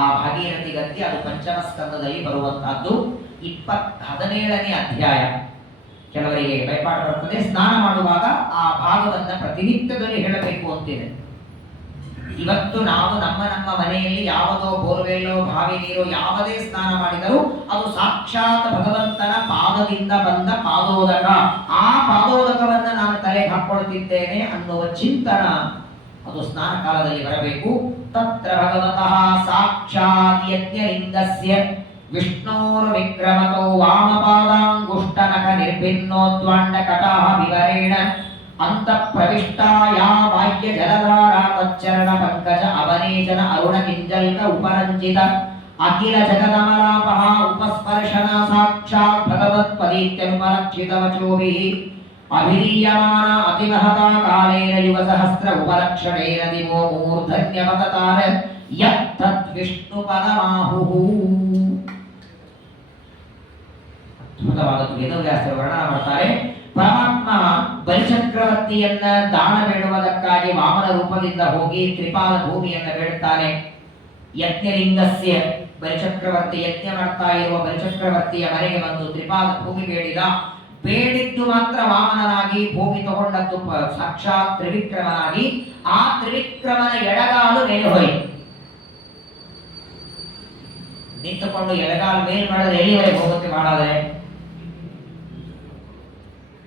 ಆ ಭಾಗೀರಥಿ ಗದ್ಯ ಅದು ಪಂಚಮ ಸ್ಕಂದದಲ್ಲಿ ಬರುವಂತಹದ್ದು. 17ನೇ ಅಧ್ಯಾಯ. ಕೆಲವರಿಗೆ ಬೈಪಾಠ ಬರ್ತದೆ, ಸ್ನಾನ ಮಾಡುವಾಗ ಆ ಭಾಗವನ್ನ ಪ್ರತಿನಿತ್ಯದಲ್ಲಿ ಹೇಳಬೇಕು ಅಂತಿದೆ. ಇವತ್ತು ನಾವು ನಮ್ಮ ನಮ್ಮ ಮನೆಯಲ್ಲಿ ಯಾವುದೋ ಬೋರ್ವೆಲ್ಲೋ ಬಾವಿ ನೀರು ಯಾವುದೇ ಸ್ನಾನ ಮಾಡಿದರೂ ಅದು ಸಾಕ್ಷಾತ್ ಭಗವಂತನ ಪಾದದಿಂದ ಬಂದ ಪಾದೋದಕ. ಆ ಪಾದೋದಕವನ್ನ ನಾನು ತಲೆಗೆ ಹಾಕೊಳ್ತಿದ್ದೇನೆ ಅನ್ನುವ ಚಿಂತನ ಅದು ಸ್ನಾನ ಕಾಲದಲ್ಲಿ ಬರಬೇಕು. ತತ್ರ ಭಗವತಃ ಸಾಕ್ಷಾತ್ ಯಜ್ಞಲಿಂಗಸ್ಯ ವಿಷ್ಣೋರ್ ವಿಕ್ರಮತೋ ವಾಮಪಾದಾಂಗುಷ್ಟನಖ ನಿರ್ಭಿನ್ನೋದ್ವಾಂಡ ಕಟಾಹ ವಿವರೇಣ ಅಂತ ಪ್ರವಿಷ್ಟಾಯಾ ಬಾಹ್ಯ ಜಲಧಾರ ತಚ್ಚರಣ ಪಂಕಜ ಅವನೇಚನ ಅರುಣ ಕಿಂಜಲ್ಕ ಉಪರಂಜಿತ ಅಖಿಲ ಜಗದಮಲಾಪಹ ಉಪಸ್ಪರ್ಶನ ಸಾಕ್ಷಾತ್ ಭಗವತ್ಪದೀತ್ಯನುಪಲಕ್ಷಿತ ವಚೋಭಿಃ ಅಭಿರೀಯಮಾನ ಅತಿಮಹತಾ ಕಾಲೇನ ಯುಗ ಸಹಸ್ರ ಉಪಲಕ್ಷಣೇನ ದಿವೋ ಮೂರ್ಧನ್ಯವತತಾರ ಯತ್ತದ್ ವಿಷ್ಣು ಪದಮಾಹುಃ. ಅದ್ಭುತವಾದದ್ದು ವೇದವ್ಯಾಸರು ವರ್ಣನ ಮಾಡ್ತಾರೆ. ಪರಮಾತ್ಮ ಬಲಿಚಕ್ರವರ್ತಿಯನ್ನ ದಾನ ಬೇಡುವುದಕ್ಕಾಗಿ ವಾಮನ ರೂಪದಿಂದ ಹೋಗಿ ತ್ರಿಪಾದ ಭೂಮಿಯನ್ನ ಬೇಡುತ್ತಾನೆ. ಯಜ್ಞಲಿಂಗಸ್ಯ ಬಲಿಚಕ್ರವರ್ತಿ ಯಜ್ಞ ಮಾಡ್ತಾ ಇರುವ ಬಲಿಚಕ್ರವರ್ತಿಯ ಮನೆಗೆ ಬಂದು ತ್ರಿಪಾದ ಭೂಮಿ ಬೇಡಿದ. ಬೇಡಿದ್ದು ಮಾತ್ರ ವಾಮನನಾಗಿ, ಭೂಮಿ ತಗೊಂಡದ್ದು ಸಾಕ್ಷಾತ್ ತ್ರಿವಿಕ್ರಮನಾಗಿ. ಆ ತ್ರಿವಿಕ್ರಮನ ಎಡಗಾಲು ಮೇಲೆ ಹೋಯಿತು. ನಿಂತುಕೊಂಡು ಎಡಗಾಲು ಮೇಲ್ ಮಾಡಿದ್ರೆ ಎಲ್ಲಿವರೆಗೆ ಹೋಗುತ್ತೆ ಮಾಡಾದ್ರೆ?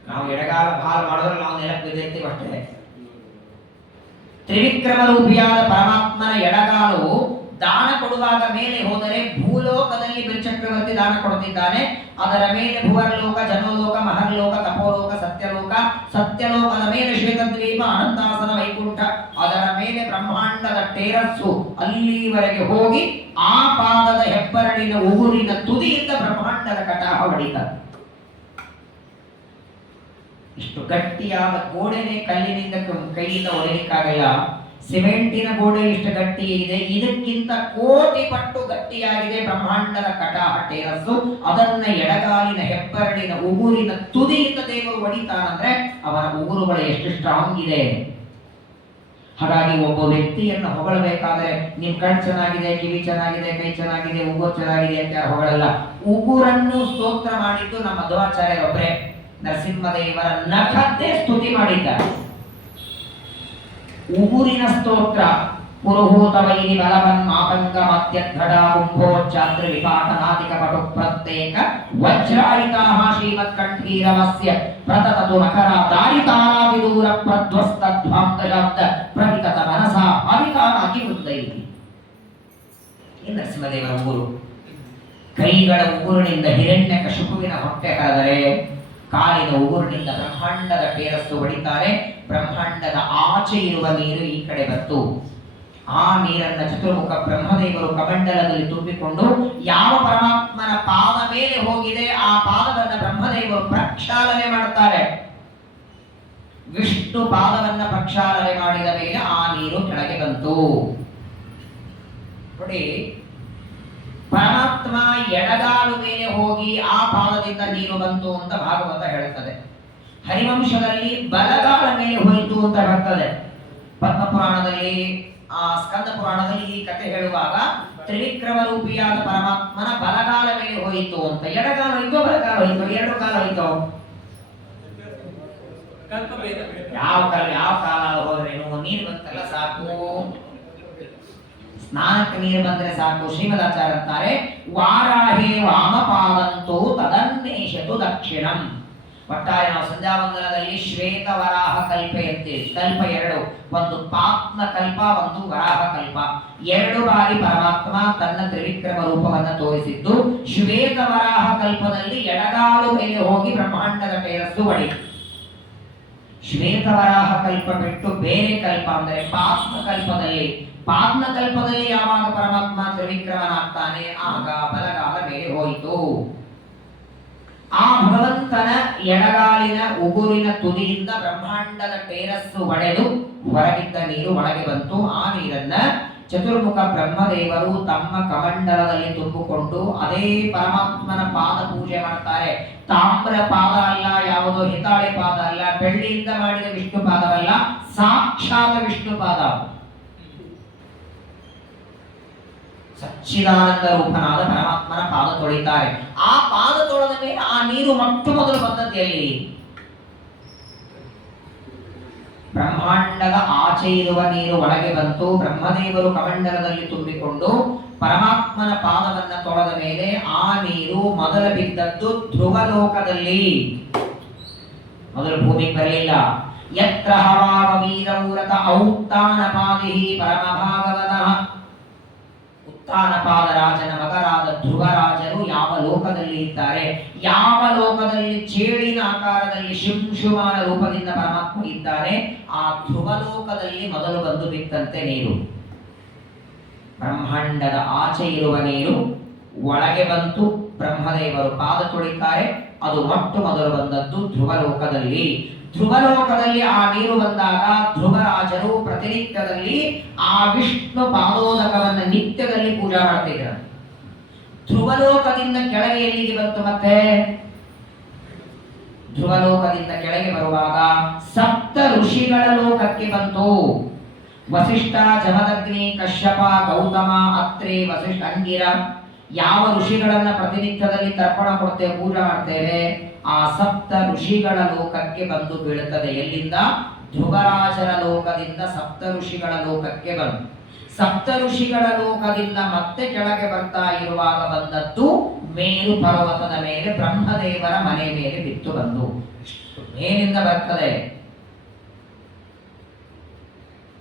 ನಾವು ಎಡಗಾಲ ಭಾಳ ಮಾಡಿದ್ರೆ ನಾವು ನೆಲಕ್ಕೆ ಬಿದ್ದಿರ್ತೀವಿ ಅಷ್ಟೇ. ತ್ರಿವಿಕ್ರಮ ರೂಪಿಯಾದ ಪರಮಾತ್ಮನ ಎಡಗಾಲು ದಾನ ಕೊಡುವಾಗ ಮೇಲೆ ಹೋದರೆ ಭೂಲೋಕದಲ್ಲಿ ಬಲಿಚಕ್ರವರ್ತಿ ದಾನ ಕೊಡುತ್ತಿದ್ದಾನೆ. ಅದರ ಮೇಲೆ ಭುವರಲೋಕ, ಜನೋಲೋಕ, ಮಹರ್ಲೋಕ, ತಪೋಲೋಕ, ಸತ್ಯಲೋಕ, ಸತ್ಯಲೋಕದ ಮೇಲೆ ಶ್ವೇತದ್ವೀಪ, ಅನಂತಾಸನ, ವೈಕುಂಠ, ಅದರ ಮೇಲೆ ಬ್ರಹ್ಮಾಂಡದ ಟೇರಸ್ಸು, ಅಲ್ಲಿವರೆಗೆ ಹೋಗಿ ಆ ಪಾದದ ಹೆಬ್ಬರಳಿನ ಉಗುರಿನ ತುದಿಯಿಂದ ಬ್ರಹ್ಮಾಂಡದ ಕಟಾಹ ಹೊಡಿತ. ಇಷ್ಟು ಗಟ್ಟಿಯಾದ ಗೋಡೆನೇ ಕಲ್ಲಿನಿಂದ ಕೈಯಿಂದ ಹೊಡೆಯಲಿಕ್ಕಾಗಲ್ಲ. ಸಿಮೆಂಟಿನ ಗೋಡೆ ಇಷ್ಟು ಗಟ್ಟಿ ಇದೆ, ಇದಕ್ಕಿಂತ ಕೋಟಿ ಪಟ್ಟು ಗಟ್ಟಿಯಾಗಿದೆ ಬ್ರಹ್ಮಾಂಡದ ಕಟಾಹ ಟೇರಸ್ಸು. ಅದನ್ನ ಎಡಗಾಲಿನ ಹೆಬ್ಬರಳಿನ ಉಗುರಿನ ತುದಿಯಿಂದ ದೇವರು ಹೊಡಿತಾನಂದ್ರೆ ಅವನ ಉಗುರುಗಳು ಎಷ್ಟು ಸ್ಟ್ರಾಂಗ್ ಇದೆ. ಹಾಗಾಗಿ ಒಬ್ಬ ವ್ಯಕ್ತಿಯನ್ನು ಹೊಗಳಬೇಕಾದ್ರೆ ನಿಮ್ ಕಣ್ ಚೆನ್ನಾಗಿದೆ, ಕಿವಿ ಚೆನ್ನಾಗಿದೆ, ಕೈ ಚೆನ್ನಾಗಿದೆ, ಉಗುರು ಚೆನ್ನಾಗಿದೆ ಅಂತ ಹೊಗಳಲ್ಲ. ಉಗುರನ್ನು ಸ್ತೋತ್ರ ಮಾಡಿದ್ದು ನಮ್ಮ ಮಧ್ವಾಚಾರ್ಯರೊಬ್ಬರೇ. ನರಸಿಂಹದೇವರ ನಖದ್ದೇ ಸ್ತುತಿ ಮಾಡಿದ್ದಾರೆ. ಉಗುರಿನ ಸ್ತೋತ್ರ ಪುರುಹೂತ ವೈರಿ ಬಲವನ್ ಮಾತಂಗ ಮಧ್ಯಘಟ ಕುಂಭೋಚ್ಚಾದ್ರ ವಿಪಾಟನಾದಿಕ ಪಟು ಪ್ರತ್ಯೇಕ ವಜ್ರಾಯಿತಾಹ ಶ್ರೀಮತ್ ಕಂಠೀರವಸ್ಯ ಪ್ರತತತು ನಖರ ದಾರಿತಾರಾ ವಿದೂರ ಪ್ರಧ್ವಸ್ತ ಧ್ವಾಂತ ಶಬ್ದ ಪ್ರವಿತತ ಮನಸ ಅವಿತಾನ ಅತಿವೃತ್ತೈತಿ. ನರಸಿಂಹದೇವರ ಉಗುರು, ಕೈಗಳ ಉಗುರಿನಿಂದ ಹಿರಣ್ಯಕಶಿಪುವಿನ ಹೊಟ್ಟೆ ಕರೆದರೆ ಕಾಲಿನ ಉಗುರಿನಿಂದ ಬ್ರಹ್ಮಾಂಡದ ಟೇರಸ್ಸು ಹೊಡಿತಾರೆ. ಬ್ರಹ್ಮಾಂಡದ ಆಚೆ ಇರುವ ನೀರು ಈ ಕಡೆ ಬಂತು. ಆ ನೀರನ್ನ ಚತುರ್ಮುಖ ಬ್ರಹ್ಮದೇವರು ಕಮಂಡಲದಲ್ಲಿ ತುಂಬಿಕೊಂಡು ಯಾವ ಪರಮಾತ್ಮನ ಪಾದ ಮೇಲೆ ಹೋಗಿದೆ ಆ ಪಾದವನ್ನ ಬ್ರಹ್ಮದೇವರು ಪ್ರಕ್ಷಾಳನೆ ಮಾಡುತ್ತಾರೆ. ವಿಷ್ಣು ಪಾದವನ್ನ ಪ್ರಕ್ಷಾಳನೆ ಮಾಡಿದ ಮೇಲೆ ಆ ನೀರು ಕೆಳಗೆ ಬಂತು. ನೋಡಿ, ಪರಮಾತ್ಮ ಎಡಗಾಲು ಮೇಲೆ ಹೋಗಿ ಆ ಪಾದದಿಂದ ನೀರು ಬಂತು ಅಂತ ಭಾಗವತ ಹೇಳುತ್ತದೆ. ಹರಿವಂಶದಲ್ಲಿ ಬಲಗಾಲ ಮೇಲೆ ಹೋಯಿತು ಅಂತ ಬರ್ತದೆ. ಪದ್ಮಪುರಾಣದಲ್ಲಿ, ಸ್ಕಂದ ಪುರಾಣದಲ್ಲಿ ಈ ಕಥೆ ಹೇಳುವಾಗ ತ್ರಿವಿಕ್ರಮ ರೂಪಿಯಾದ ಪರಮಾತ್ಮನ ಬಲಗಾಲ ಮೇಲೆ ಹೋಯಿತು ಅಂತ. ಎಡಗಾಲ ಹೋಯ್ತೋ ಬಲಗಾಲ ಹೋಯ್ತೋ? ಎರಡು ಕಾಲ ಹೋಯ್ತೋ? ಯಾವ ಕಾಲ ಹೋದ್ರೇನು? ನೀರು ಬಂತಲ್ಲ ಸಾಕು, ಸ್ನಾನಕ್ಕೆ ನೀರು ಬಂದ್ರೆ ಸಾಕು. ಶ್ರೀಮದಾಚಾರ್ಯ ಅಂತಾರೆ, ವಾರಾಹೇ ವಾಮಪಾದಂತೋ ತದನ್ನೇಷತು ದಕ್ಷಿಣಂ. ಒಟ್ಟಾರೆ ನಾವು ಸಂಧ್ಯಾವಂದನದಲ್ಲಿ ಶ್ವೇತ ವರಾಹ ಕಲ್ಪ ಎತ್ತೇವೆ. ಕಲ್ಪ ಎರಡು, ಒಂದು ಪಾತ್ಮ ಕಲ್ಪ, ಒಂದು ವರಾಹ ಕಲ್ಪ. ಎರಡು ಬಾರಿ ಪರಮಾತ್ಮ ತನ್ನ ತ್ರಿವಿಕ್ರಮ ರೂಪವನ್ನು ತೋರಿಸಿದ್ದು. ಶ್ವೇತ ವರಾಹ ಕಲ್ಪದಲ್ಲಿ ಎಡಗಾಲು ಮೇಲೆ ಹೋಗಿ ಬ್ರಹ್ಮಾಂಡದ ಟೇರಸ್ಸು ಹೊಡಿತು. ಶ್ವೇತವರಾಹ ಕಲ್ಪ ಬಿಟ್ಟು ಬೇರೆ ಕಲ್ಪ ಅಂದರೆ ಪಾದ್ಮಕಲ್ಪದಲ್ಲಿ ಯಾವಾಗ ಪರಮಾತ್ಮ ತ್ರಿವಿಕ್ರಮನಾಗ್ತಾನೆ ಆಗ ಬಲಗಾಲ ಮೇಲೆ ಹೋಯಿತು. ಆ ಭಗವಂತನ ಎಡಗಾಲಿನ ಉಗುರಿನ ತುದಿಯಿಂದ ಬ್ರಹ್ಮಾಂಡದ ಟೇರಸ್ಸು ಒಡೆದು ಹೊರಗಿದ್ದ ನೀರು ಒಳಗೆ ಬಂತು. ಆ ನೀರನ್ನ ಚತುರ್ಮುಖ ಬ್ರಹ್ಮದೇವರು ತಮ್ಮ ಕಮಂಡಲದಲ್ಲಿ ತುಂಬಿಕೊಂಡು ಅದೇ ಪರಮಾತ್ಮನ ಪಾದ ಪೂಜೆ ಮಾಡ್ತಾರೆ. ತಾಮ್ರ ಪಾದ ಅಲ್ಲ, ಯಾವುದೋ ಹಿತಾಳೆ ಪಾದ ಅಲ್ಲ, ಬೆಳ್ಳಿಯಿಂದ ಮಾಡಿದ ವಿಷ್ಣು ಪಾದವಲ್ಲ, ಸಾಕ್ಷಾತ್ ವಿಷ್ಣು ಪಾದ. ಸಚ್ಚಿದಾನಂದ ರೂಪನಾದ ಪರಮಾತ್ಮನ ಪಾದ ತೊಳಿತಾರೆ. ಆ ಪಾದ ತೊಳೆದ ಮೇಲೆ ಆ ನೀರು ಮೊಟ್ಟ ಮೊದಲು ಬಂದದ್ದು ಎಲ್ಲಿ? ಬ್ರಹ್ಮಾಂಡದ ಆಚೆ ಇರುವ ನೀರು ಒಳಗೆ ಬಂತು. ಬ್ರಹ್ಮದೇವರು ಕಮಂಡಲದಲ್ಲಿ ತುಂಬಿಕೊಂಡು ಪರಮಾತ್ಮನ ಪಾದವನ್ನ ತೊಳೆದ ಮೇಲೆ ಆ ನೀರು ಮೊದಲು ಬಿದ್ದದ್ದು ಧ್ರುವಲೋಕದಲ್ಲಿ. ಮೊದಲು ಭೂಮಿಗೆ ಬರಲಿಲ್ಲ. ಯತ್ರ ಹವಾವ ವೀರೌರತ ಔತ್ತಾನ ಪಾದಿಹಿ ಪರಮ ಭಾಗವತಃ. ಉತ್ತಾನಪಾದರಾಜನ ಮಗರಾದ ಧ್ರುವರಾಜರು ಯಾವ ಲೋಕದಲ್ಲಿ ಇದ್ದಾರೆ? ಯಾವ ಲೋಕದಲ್ಲಿ ಚೇಳಿನ ಆಕಾರದಲ್ಲಿ ಶಿಂಶುಮಾನ ರೂಪದಿಂದ ಪರಮಾತ್ಮ ಇದ್ದಾನೆ, ಆ ಧ್ರುವಲೋಕದಲ್ಲಿ ಮೊದಲು ಬಂದು ಬಿತ್ತಂತೆ ನೀರು. ಬ್ರಹ್ಮಾಂಡದ ಆಚೆ ಇರುವ ನೀರು ಒಳಗೆ ಬಂತು. ಬ್ರಹ್ಮದೇವರು ಪಾದ ತೊಳಿತಾರೆ. ಅದು ಮೊಟ್ಟ ಮೊದಲು ಬಂದದ್ದು ಧ್ರುವಲೋಕದಲ್ಲಿ. ಧ್ರುವಲೋಕದಲ್ಲಿ ಆ ನೀರು ಬಂದಾಗ ಧ್ರುವರಾಜರು ಪ್ರತಿನಿತ್ಯದಲ್ಲಿ ಆ ವಿಷ್ಣು ಪಾದೋದಕವನ್ನು ನಿತ್ಯದಲ್ಲಿ ಪೂಜಾ ಮಾಡ್ತಿದ್ರು. ಧ್ರುವಲೋಕದಿಂದ ಕೆಳಗೆ ಎಲ್ಲಿಗೆ ಬಂತು? ಮತ್ತೆ ಧ್ರುವಲೋಕದಿಂದ ಕೆಳಗೆ ಬರುವಾಗ ಸಪ್ತ ಋಷಿಗಳ ಲೋಕಕ್ಕೆ ಬಂತು. ವಸಿಷ್ಠ, ಜಮದಗ್ನಿ, ಕಶ್ಯಪ, ಗೌತಮ, ಅತ್ರಿ, ವಸಿಷ್ಠ, ಅಂಗಿರ, ಯಾವ ಋಷಿಗಳನ್ನ ಪ್ರತಿನಿತ್ಯದಲ್ಲಿ ತರ್ಪಣ ಕೊಡ್ತೇವೆ, ಪೂಜಾ ಮಾಡ್ತೇವೆ, ಆ ಸಪ್ತ ಋಷಿಗಳ ಲೋಕಕ್ಕೆ ಬಂದು ಬೀಳುತ್ತದೆ. ಎಲ್ಲಿಂದ? ಧ್ರುವರಾಜರ ಲೋಕದಿಂದ ಸಪ್ತ ಋಷಿಗಳ ಲೋಕಕ್ಕೆ ಬಂತು. ಸಪ್ತ ಋಷಿಗಳ ಲೋಕದಿಂದ ಮತ್ತೆ ಕೆಳಗೆ ಬರ್ತಾ ಇರುವಾಗ ಬಂದದ್ದು ಮೇರು ಪರ್ವತದ ಮೇಲೆ ಬ್ರಹ್ಮದೇವರ ಮನೆ ಮೇಲೆ ಬಿತ್ತು ಬಂದು. ಮೇಲಿಂದ ಬರ್ತದೆ.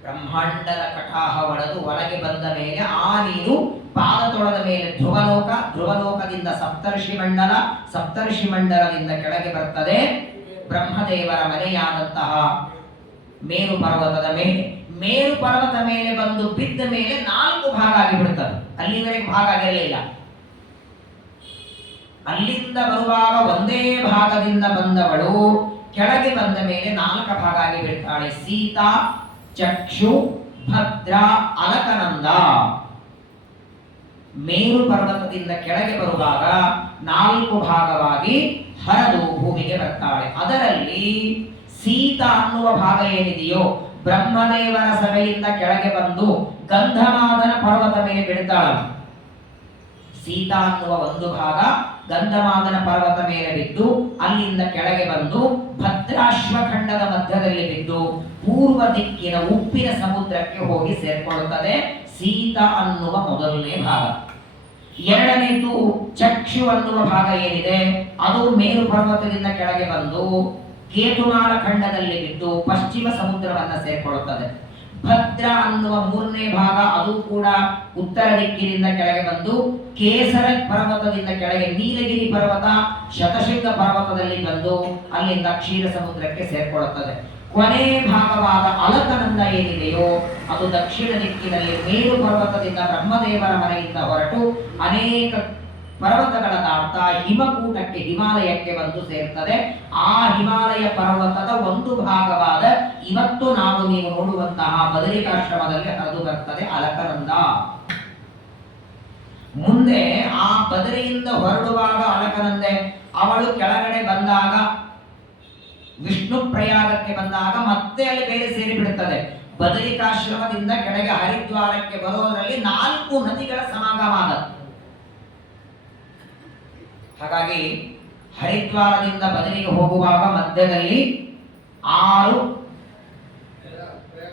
ಬ್ರಹ್ಮಾಂಡದ ಕಟಾಹ ಒಡೆದು ಒಳಗೆ ಬಂದ ಮೇಲೆ ಆ ನೀರು ಪಾದ ತೊಳೆದ ಮೇಲೆ ಧ್ರುವಲೋಕ, ಧ್ರುವಲೋಕದಿಂದ ಸಪ್ತರ್ಷಿ ಮಂಡಲ, ಸಪ್ತರ್ಷಿ ಮಂಡಲದಿಂದ ಕೆಳಗೆ ಬರ್ತದೆ ಬ್ರಹ್ಮದೇವರ ಮನೆಯಾದಂತಹ ಮೇರು ಪರ್ವತದ ಮೇಲೆ. ಮೇರು ಪರ್ವತ ಮೇಲೆ ಬಂದು ಬಿದ್ದ ಮೇಲೆ 4 ಭಾಗ ಆಗಿಬಿಡುತ್ತದೆ. ಅಲ್ಲಿವರೆಗೆ ಭಾಗ ಆಗಿರಲಿಲ್ಲ. ಅಲ್ಲಿಂದ ಬರುವಾಗ ಒಂದೇ ಭಾಗದಿಂದ ಬಂದವಳು ಕೆಳಗೆ ಬಂದ ಮೇಲೆ 4 ಭಾಗ ಆಗಿ ಬಿಡ್ತಾಳೆ. ಸೀತಾ, ಚಕ್ಷು, ಭದ್ರ, ಅಲಕನಂದ. ಮೇರು ಪರ್ವತದಿಂದ ಕೆಳಗೆ ಬರುವಾಗ 4 ಭಾಗವಾಗಿ ಹರಿದು ಭೂಮಿಗೆ ಬರ್ತಾಳೆ. ಅದರಲ್ಲಿ ಸೀತಾ ಅನ್ನುವ ಭಾಗ ಏನಿದೆಯೋ ಬ್ರಹ್ಮದೇವರ ಸಭೆಯಿಂದ ಕೆಳಗೆ ಬಂದು ಗಂಧಮಾದನ ಪರ್ವತ ಮೇಲೆ ಬಿಡ್ತಾಳೆ. ಸೀತಾ ಅನ್ನುವ ಒಂದು ಭಾಗ ಗಂಧಮಾದನ ಪರ್ವತ ಮೇಲೆ ಬಿದ್ದು ಅಲ್ಲಿಂದ ಕೆಳಗೆ ಬಂದು ಭದ್ರಾಶ್ವಖಂಡದ ಮಧ್ಯದಲ್ಲಿ ಬಿದ್ದು ಪೂರ್ವ ದಿಕ್ಕಿನ ಉಪ್ಪಿನ ಸಮುದ್ರಕ್ಕೆ ಹೋಗಿ ಸೇರ್ಕೊಳ್ಳುತ್ತದೆ. ಸೀತಾ ಅನ್ನುವ ಮೊದಲನೇ ಭಾಗ. ಎರಡನೇದು ಚಕ್ಷು ಅನ್ನುವ ಭಾಗ ಏನಿದೆ ಅದು ಮೇರು ಪರ್ವತದಿಂದ ಕೆಳಗೆ ಬಂದು ಕೇತುಮಾಲ ಖಂಡದಲ್ಲಿ ಬಿದ್ದು ಪಶ್ಚಿಮ ಸಮುದ್ರವನ್ನ ಸೇರ್ಕೊಳ್ಳುತ್ತದೆ. ಭದ್ರ ಅನ್ನುವ 3ನೇ ಭಾಗ ಅದು ಕೂಡ ಉತ್ತರ ದಿಕ್ಕಿನಿಂದ ಕೆಳಗೆ ಬಂದು ಕೇಸರ ಪರ್ವತದಿಂದ ಕೆಳಗೆ ನೀಲಗಿರಿ ಪರ್ವತ, ಶತಶೃಂಗ ಪರ್ವತದಲ್ಲಿ ಬಂದು ಅಲ್ಲಿಂದ ಕ್ಷೀರ ಸಮುದ್ರಕ್ಕೆ ಸೇರ್ಕೊಳ್ಳುತ್ತದೆ. ಕೊನೆ ಭಾಗವಾದ ಅಲಕನಂದ ಏನಿದೆಯೋ ಅದು ದಕ್ಷಿಣ ದಿಕ್ಕಿನಲ್ಲಿ ಮೇರು ಪರ್ವತದಿಂದ ಬ್ರಹ್ಮದೇವರ ಮನೆಯಿಂದ ಹೊರಟು ಅನೇಕ ಪರ್ವತಗಳ ದಾಟ್ತಾ ಹಿಮಕೂಟಕ್ಕೆ, ಹಿಮಾಲಯಕ್ಕೆ ಬಂದು ಸೇರ್ತದೆ. ಆ ಹಿಮಾಲಯ ಪರ್ವತದ ಒಂದು ಭಾಗವಾದ ಇವತ್ತು ನಾವು ನೀವು ನೋಡುವಂತಹ ಬದರಿಕಾಶ್ರಮದಲ್ಲಿ ಅದು ಬರ್ತದೆ ಅಲಕನಂದ. ಮುಂದೆ ಆ ಬದರಿಯಿಂದ ಹೊರಡುವಾಗ ಅಲಕನಂದೆ ಅವಳು ಕೆಳಗಡೆ ಬಂದಾಗ ವಿಷ್ಣು ಪ್ರಯಾಗಕ್ಕೆ ಬಂದಾಗ ಮತ್ತೆ ಅಲ್ಲಿ ಬೇರೆ ಸೇರಿ ಬಿಡುತ್ತದೆ. ಬದರಿಕಾಶ್ರಮದಿಂದ ಕೆಳಗೆ ಹರಿದ್ವಾರಕ್ಕೆ ಬರೋದರಲ್ಲಿ 4 ನದಿಗಳ ಸಮಾಗಮ ಆದದ್ದು. ಹಾಗಾಗಿ ಹರಿದ್ವಾರದಿಂದ ಬದರಿಗೆ ಹೋಗುವಾಗ ಮಧ್ಯದಲ್ಲಿ 6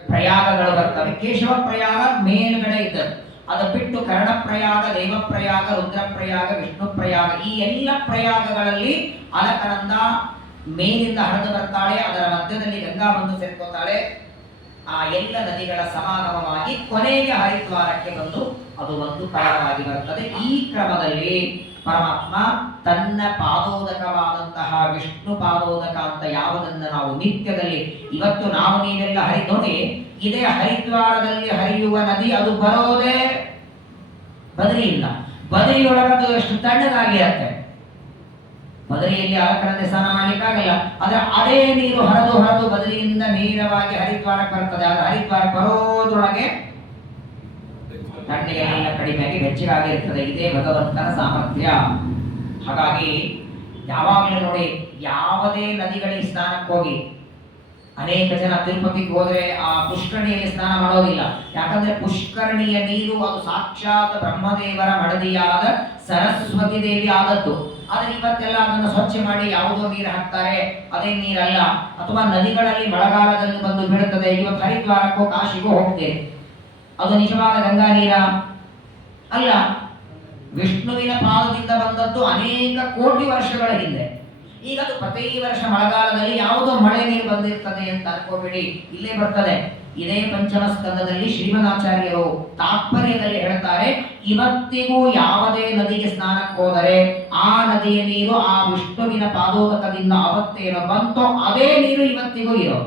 ಪ್ರಯಾಗಗಳು ಬರ್ತವೆ. ಕೇಶವ ಪ್ರಯಾಗ ಮೇಲ್ಗಡೆ ಇದ್ದದ್ದು. ಅದು ಬಿಟ್ಟು ಕರ್ಣ ಪ್ರಯಾಗ, ದೇವ ಪ್ರಯಾಗ, ರುದ್ರ ಪ್ರಯಾಗ, ವಿಷ್ಣು ಪ್ರಯಾಗ, ಈ ಎಲ್ಲ ಪ್ರಯಾಗಗಳಲ್ಲಿ ಅಲಕನಂದ ಮೇಲಿಂದ ಹರಿದು ಬರ್ತಾಳೆ. ಅದರ ಮಧ್ಯದಲ್ಲಿ ಗಂಗಾ ಬಂದು ಸೇರ್ಕೋತಾಳೆ. ಆ ಎಲ್ಲ ನದಿಗಳ ಸಮಾಗಮವಾಗಿ ಕೊನೆಗೆ ಹರಿದ್ವಾರಕ್ಕೆ ಬಂದು ಅದು ಒಂದು ಕಾಲವಾಗಿ ಬರ್ತದೆ. ಈ ಕ್ರಮದಲ್ಲಿ ಪರಮಾತ್ಮ ತನ್ನ ಪಾದೋದಕವಾದಂತಹ ವಿಷ್ಣು ಪಾದೋದಕ ಅಂತ ಯಾವುದನ್ನು ನಾವು ನಿತ್ಯದಲ್ಲಿ ಇವತ್ತು ನಾವು ನೀವೆಲ್ಲ ನೋಡಿ, ಇದೇ ಹರಿದ್ವಾರದಲ್ಲಿ ಹರಿಯುವ ನದಿ ಅದು ಬರೋದೇ ಬದರಿಯಿಂದ. ಬದರಿಯೊಳಗದು ಎಷ್ಟು ತಣ್ಣಗಾಗಿರುತ್ತೆ. ಬದರಿಯಲ್ಲಿ ಅಲಕನಂದೆ ಸ್ನಾನ ಮಾಡ್ಲಿಕ್ಕಾಗಲ್ಲ. ಆದ್ರೆ ಅದೇ ನೀರು ಹರಿದು ಹರಿದು ಬದರಿಯಿಂದ ನೇರವಾಗಿ ಹರಿದ್ವಾರಕ್ಕೆ ಬರ್ತದೆ. ಆದ್ರೆ ಹರಿದ್ವಾರ ಬರೋದ್ರೊಳಗೆ ತಣ್ಣಗೆಲ್ಲ ಕಡಿಮೆಯಾಗಿ ಬೆಚ್ಚಗಾಗಿರ್ತದೆ. ಇದೇ ಭಗವಂತನ ಸಾಮರ್ಥ್ಯ. ಹಾಗಾಗಿ ಯಾವಾಗಲೂ ನೋಡಿ, ಯಾವುದೇ ನದಿಗಳಿಗೆ ಸ್ನಾನಕ್ಕೆ ಹೋಗಿ ಅನೇಕ ಜನ ತಿರುಪತಿಗೆ ಹೋದ್ರೆ ಆ ಪುಷ್ಕರಣಿಯಲ್ಲಿ ಸ್ನಾನ ಮಾಡೋದಿಲ್ಲ. ಯಾಕಂದ್ರೆ ಪುಷ್ಕರಣಿಯ ನೀರು ಅದು ಸಾಕ್ಷಾತ್ ಬ್ರಹ್ಮದೇವರ ಮಡದಿಯಾದ ಸರಸ್ವತಿ ದೇವಿ ಆದದ್ದು. ಆದ್ರೆ ಇವತ್ತೆಲ್ಲ ಅದನ್ನು ಸ್ವಚ್ಛ ಮಾಡಿ ಯಾವುದೋ ನೀರು ಹಾಕ್ತಾರೆ, ಅದೇ ನೀರಲ್ಲ. ಅಥವಾ ನದಿಗಳಲ್ಲಿ ಮಳೆಗಾಲದಲ್ಲಿ ಬಂದು ಬೀಳುತ್ತದೆ. ಇವತ್ತು ಹರಿದ್ವಾರಕ್ಕೋ ಕಾಶಿಗೋ ಹೋಗ್ತೇವೆ, ಅದು ನಿಜವಾದ ಗಂಗಾ ನೀರ ಅಲ್ಲ, ವಿಷ್ಣುವಿನ ಪಾದದಿಂದ ಬಂದದ್ದು ಅನೇಕ ಕೋಟಿ ವರ್ಷಗಳ ಹಿಂದೆ. ಈಗ ಅದು ಪ್ರತಿ ವರ್ಷ ಮಳೆಗಾಲದಲ್ಲಿ ಯಾವುದೋ ಮಳೆ ನೀರು ಬಂದಿರ್ತದೆ ಅಂತ ಅನ್ಕೋಬೇಡಿ, ಇಲ್ಲೇ ಬರ್ತದೆ. ಇದೇ ಪಂಚಮ ಸ್ಕಂದದಲ್ಲಿ ಶ್ರೀಮದಾಚಾರ್ಯರು ತಾತ್ಪರ್ಯದಲ್ಲಿ ಹೇಳ್ತಾರೆ, ಇವತ್ತಿಗೂ ಯಾವುದೇ ನದಿಗೆ ಸ್ನಾನಕ್ಕೆ ಹೋದರೆ ಆ ನದಿಯ ನೀರು ಆ ವಿಷ್ಣುವಿನ ಪಾದೋದಕದಿಂದ ಅವತ್ತೇನೋ ಬಂತೋ ಅದೇ ನೀರು ಇವತ್ತಿಗೂ ಇರೋ